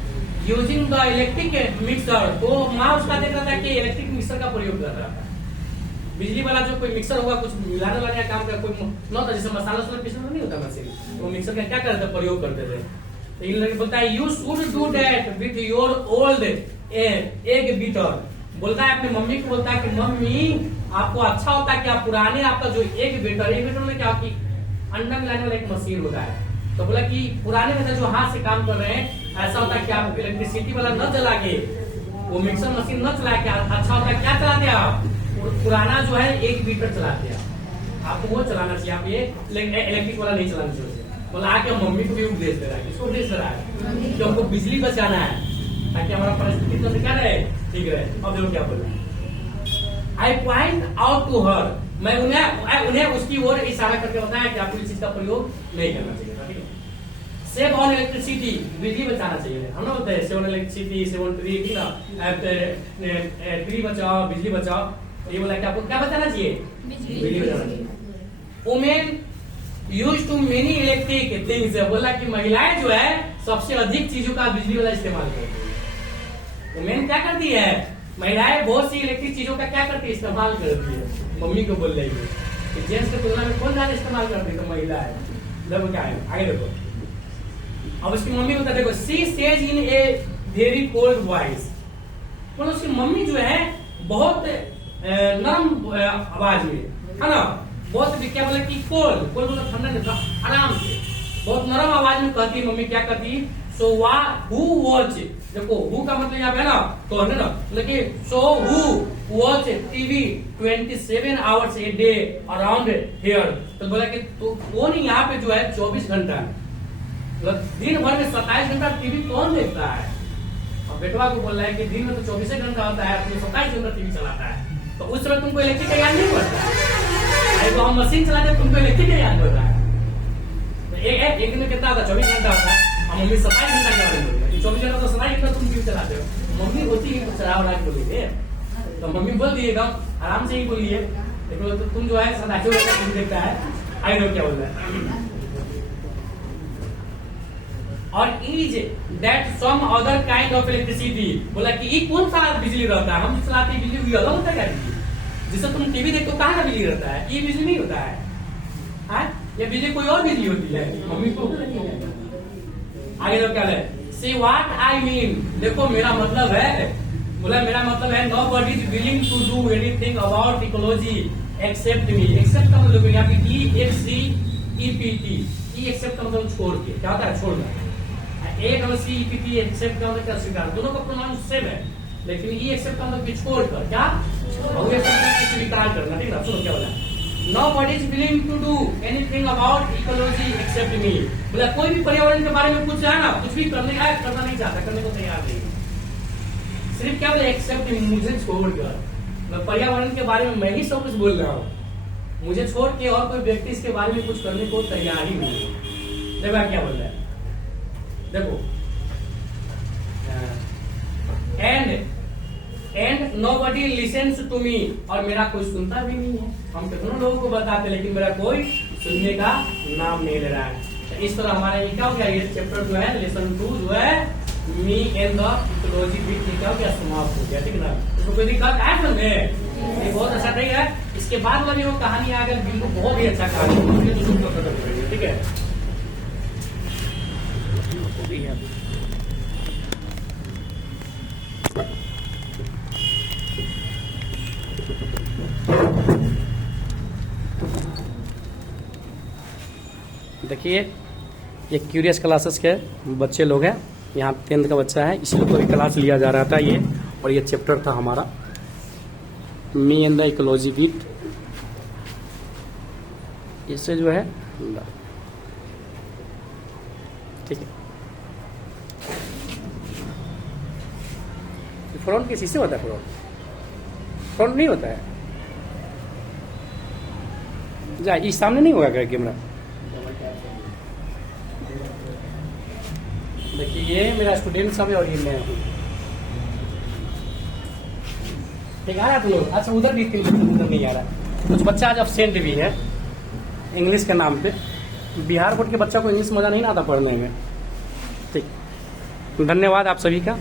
यूजिंग द इलेक्ट्रिक मिक्सर, तो माँ उसका देख रहा था कि इलेक्ट्रिक मिक्सर का प्रयोग कर रहा था। बिजली वाला जो कोई मिक्सर होगा, कुछ मिलाने वाला काम का कोई न होता, जैसे मसाला वसाला पीसना नहीं होता मशीन, वो मिक्सर का क्या करते? प्रयोग करते थे। तो इन लड़के बोलता है you should do that with your old egg beater. बोलता है अपनी मम्मी को, बोलता है कि मम्मी आपको अच्छा होता है कि आप पुराने आपका जो एग बीटर में क्या कि अंडा मिलाने वाला एक मशीन होता है। तो बोला कि पुराने में जो हाथ से काम कर रहे हैं, ऐसा होता है कि आप इलेक्ट्रिसिटी वाला न जला के, वो मिक्सर मशीन न चला के, अच्छा होता है क्या चलाते हैं आप? पुराना जो है एग बीटर चलाते हैं। आपको वो चलाना चाहिए, आप ये इलेक्ट्रिक वाला नहीं चलाना चाहिए। बोला आके मम्मी को भी उपदेश दे रहा है। किसको उपदेश दे रहा है? कि हमको बिजली बचाना है ताकि हमारा परिस्थिति तो क्या रहे, ठीक रहे। अब देखो क्या बोल रहा है, I point out to her, मैं उन्हें उसकी ओर इशारा करके बताया कि आपको इस चीज का प्रयोग नहीं करना चाहिए था, ठीक है। सेव ऑन इलेक्ट्रिसिटी, बिजली बचाना चाहिए, हम लोग बोलते हैं save on electricity, save on tree, ठीक ना, ट्री बचाओ, बिजली बचाओ। ये बोला कि आपको क्या बचाना चाहिए? बिजली बचाना चाहिए। Women use too many electric things, बोला कि महिलाएं जो है सबसे अधिक चीजों का बिजली वाला इस्तेमाल करती है। वुमेन क्या करती है? महिलाएं बहुत सी इलेक्ट्रिक चीजों का क्या करती है? इस्तेमाल करती है। मम्मी को बोल रही है कि जेंट्स की तुलना में कौन ज्यादा इस्तेमाल करती है? तो महिला है। जब क्या है आगे देखो, अब उसकी मम्मी बता, देखो she says in a very cold voice, मतलब उसकी मम्मी जो है बहुत नरम आवाज में, है ना, बहुत क्या बोले कि कोल्ड मतलब ठंडा नहीं था, आराम से बहुत नरम आवाज में कहती मम्मी, क्या करती? सो हु वॉच, देखो हु का मतलब यहाँ पे है ना, तो है ना, लेकिन so who watch TV 27 hours a day around here, तो बोला कि तो कौन यहाँ पे जो है 24 घंटा, दिन भर में 27 घंटा टीवी कौन देखता है? और बेटवा को बोल रहा है कि दिन में तो 24 घंटा होता है, 27 घंटा टीवी चलाता है, तो उस समय तुमको इलेक्ट्रिक का याद नहीं पड़ता है? तो हम मशीन चलाते हैं, तुमको इलेक्ट्रिक का याद पड़ता है? तो एक दिन में कितना होता है? 24 घंटा होता है। हम मम्मी 27 घंटा के बारे में बोल रहे हैं, 24 घंटा तो 27 घंटा तुम टीवी चलाते हो। मम्मी होती है कुछ चला उड़ा के बोलेंगे, तो मम्मी बोल दिए एकदम आराम से ही बोलिए, लेकिन तो तुम जो है 27 घंटा टीवी देखता है। आई नो क्या बोल रहा है। और is that some other kind of electricity, बोला कि ये कौन सा बिजली रहता है? हम चलाते हैं बिजली अलग होता है क्या? जिससे तुम टीवी देखते हो कहाँ का बिजली रहता है? ये बिजली नहीं होता है, ये बिजली कोई और बिजली होती है। मम्मी को आगे तो क्या है, सी व्हाट आई मीन, देखो मेरा मतलब है, बोला मेरा मतलब है nobody is willing to do anything about ecology except me. Except का मतलब यहाँ पे EXCEPT, एक्सेप्ट का मतलब छोड़ के, क्या होता है? छोड़ना। एक और CEPT एक्सेप्ट का मतलब क्या? स्वीकार। दोनों का प्रोनाउन सेम है, लेकिन ई एक्सेप्ट का मतलब छोड़कर, क्या स्वीकार करना, ठीक है। सुनो क्या बोला, nobody is willing to do anything about ecology except me, बोला कोई भी पर्यावरण के बारे में कुछ है ना, कुछ भी करना नहीं चाहता, करने को तैयार नहीं, सिर्फ क्या बोला? एक्सेप्ट मी, मुझे छोड़कर। मैं पर्यावरण के बारे में मैं ही सब कुछ बोल रहा हूँ, मुझे छोड़ के और कोई व्यक्ति इसके बारे में कुछ करने को तैयार ही नहीं। देखो क्या बोल रहा है, देखो and nobody listens to me, और मेरा कोई सुनता भी नहीं है। हम कितनों लोगों को बताते, लेकिन मेरा कोई सुनने का नाम नहीं ले रहा है। तो इस तरह हमारा ये क्या हो गया? ये चैप्टर जो है लेसन 2 जो है me and the ecology beat क्या हो गया? समाप्त हो गया, ठीक है ना। इसको कोई दिक्कत है समझ में? ये बहुत अच्छा नहीं है। इसके बाद वाली वो कहानी आ गई, बिल्कुल बहुत ही अच्छा कहानी, ठीक है। देखिए ये क्यूरियस क्लासेस के बच्चे लोग हैं, यहाँ 10th का बच्चा है, इसी लोग को भी क्लास लिया जा रहा था ये, और ये चैप्टर था हमारा me and the ecology beat. इससे जो है ठीक है, फ्रंट किसी से होता है? फ्रंट नहीं होता है, जा इस सामने नहीं होगा क्या कैमरा? देखिए ये मेरा स्टूडेंट सब है और ये मैं हूँ, ठीक आ रहा तुम लोग? अच्छा उधर भी उधर नहीं आ रहा, कुछ बच्चा आज अब्सेंट भी है इंग्लिश के नाम पे। बिहार बोर्ड के बच्चा को इंग्लिश मजा नहीं आता पढ़ने में, ठीक। धन्यवाद आप सभी का।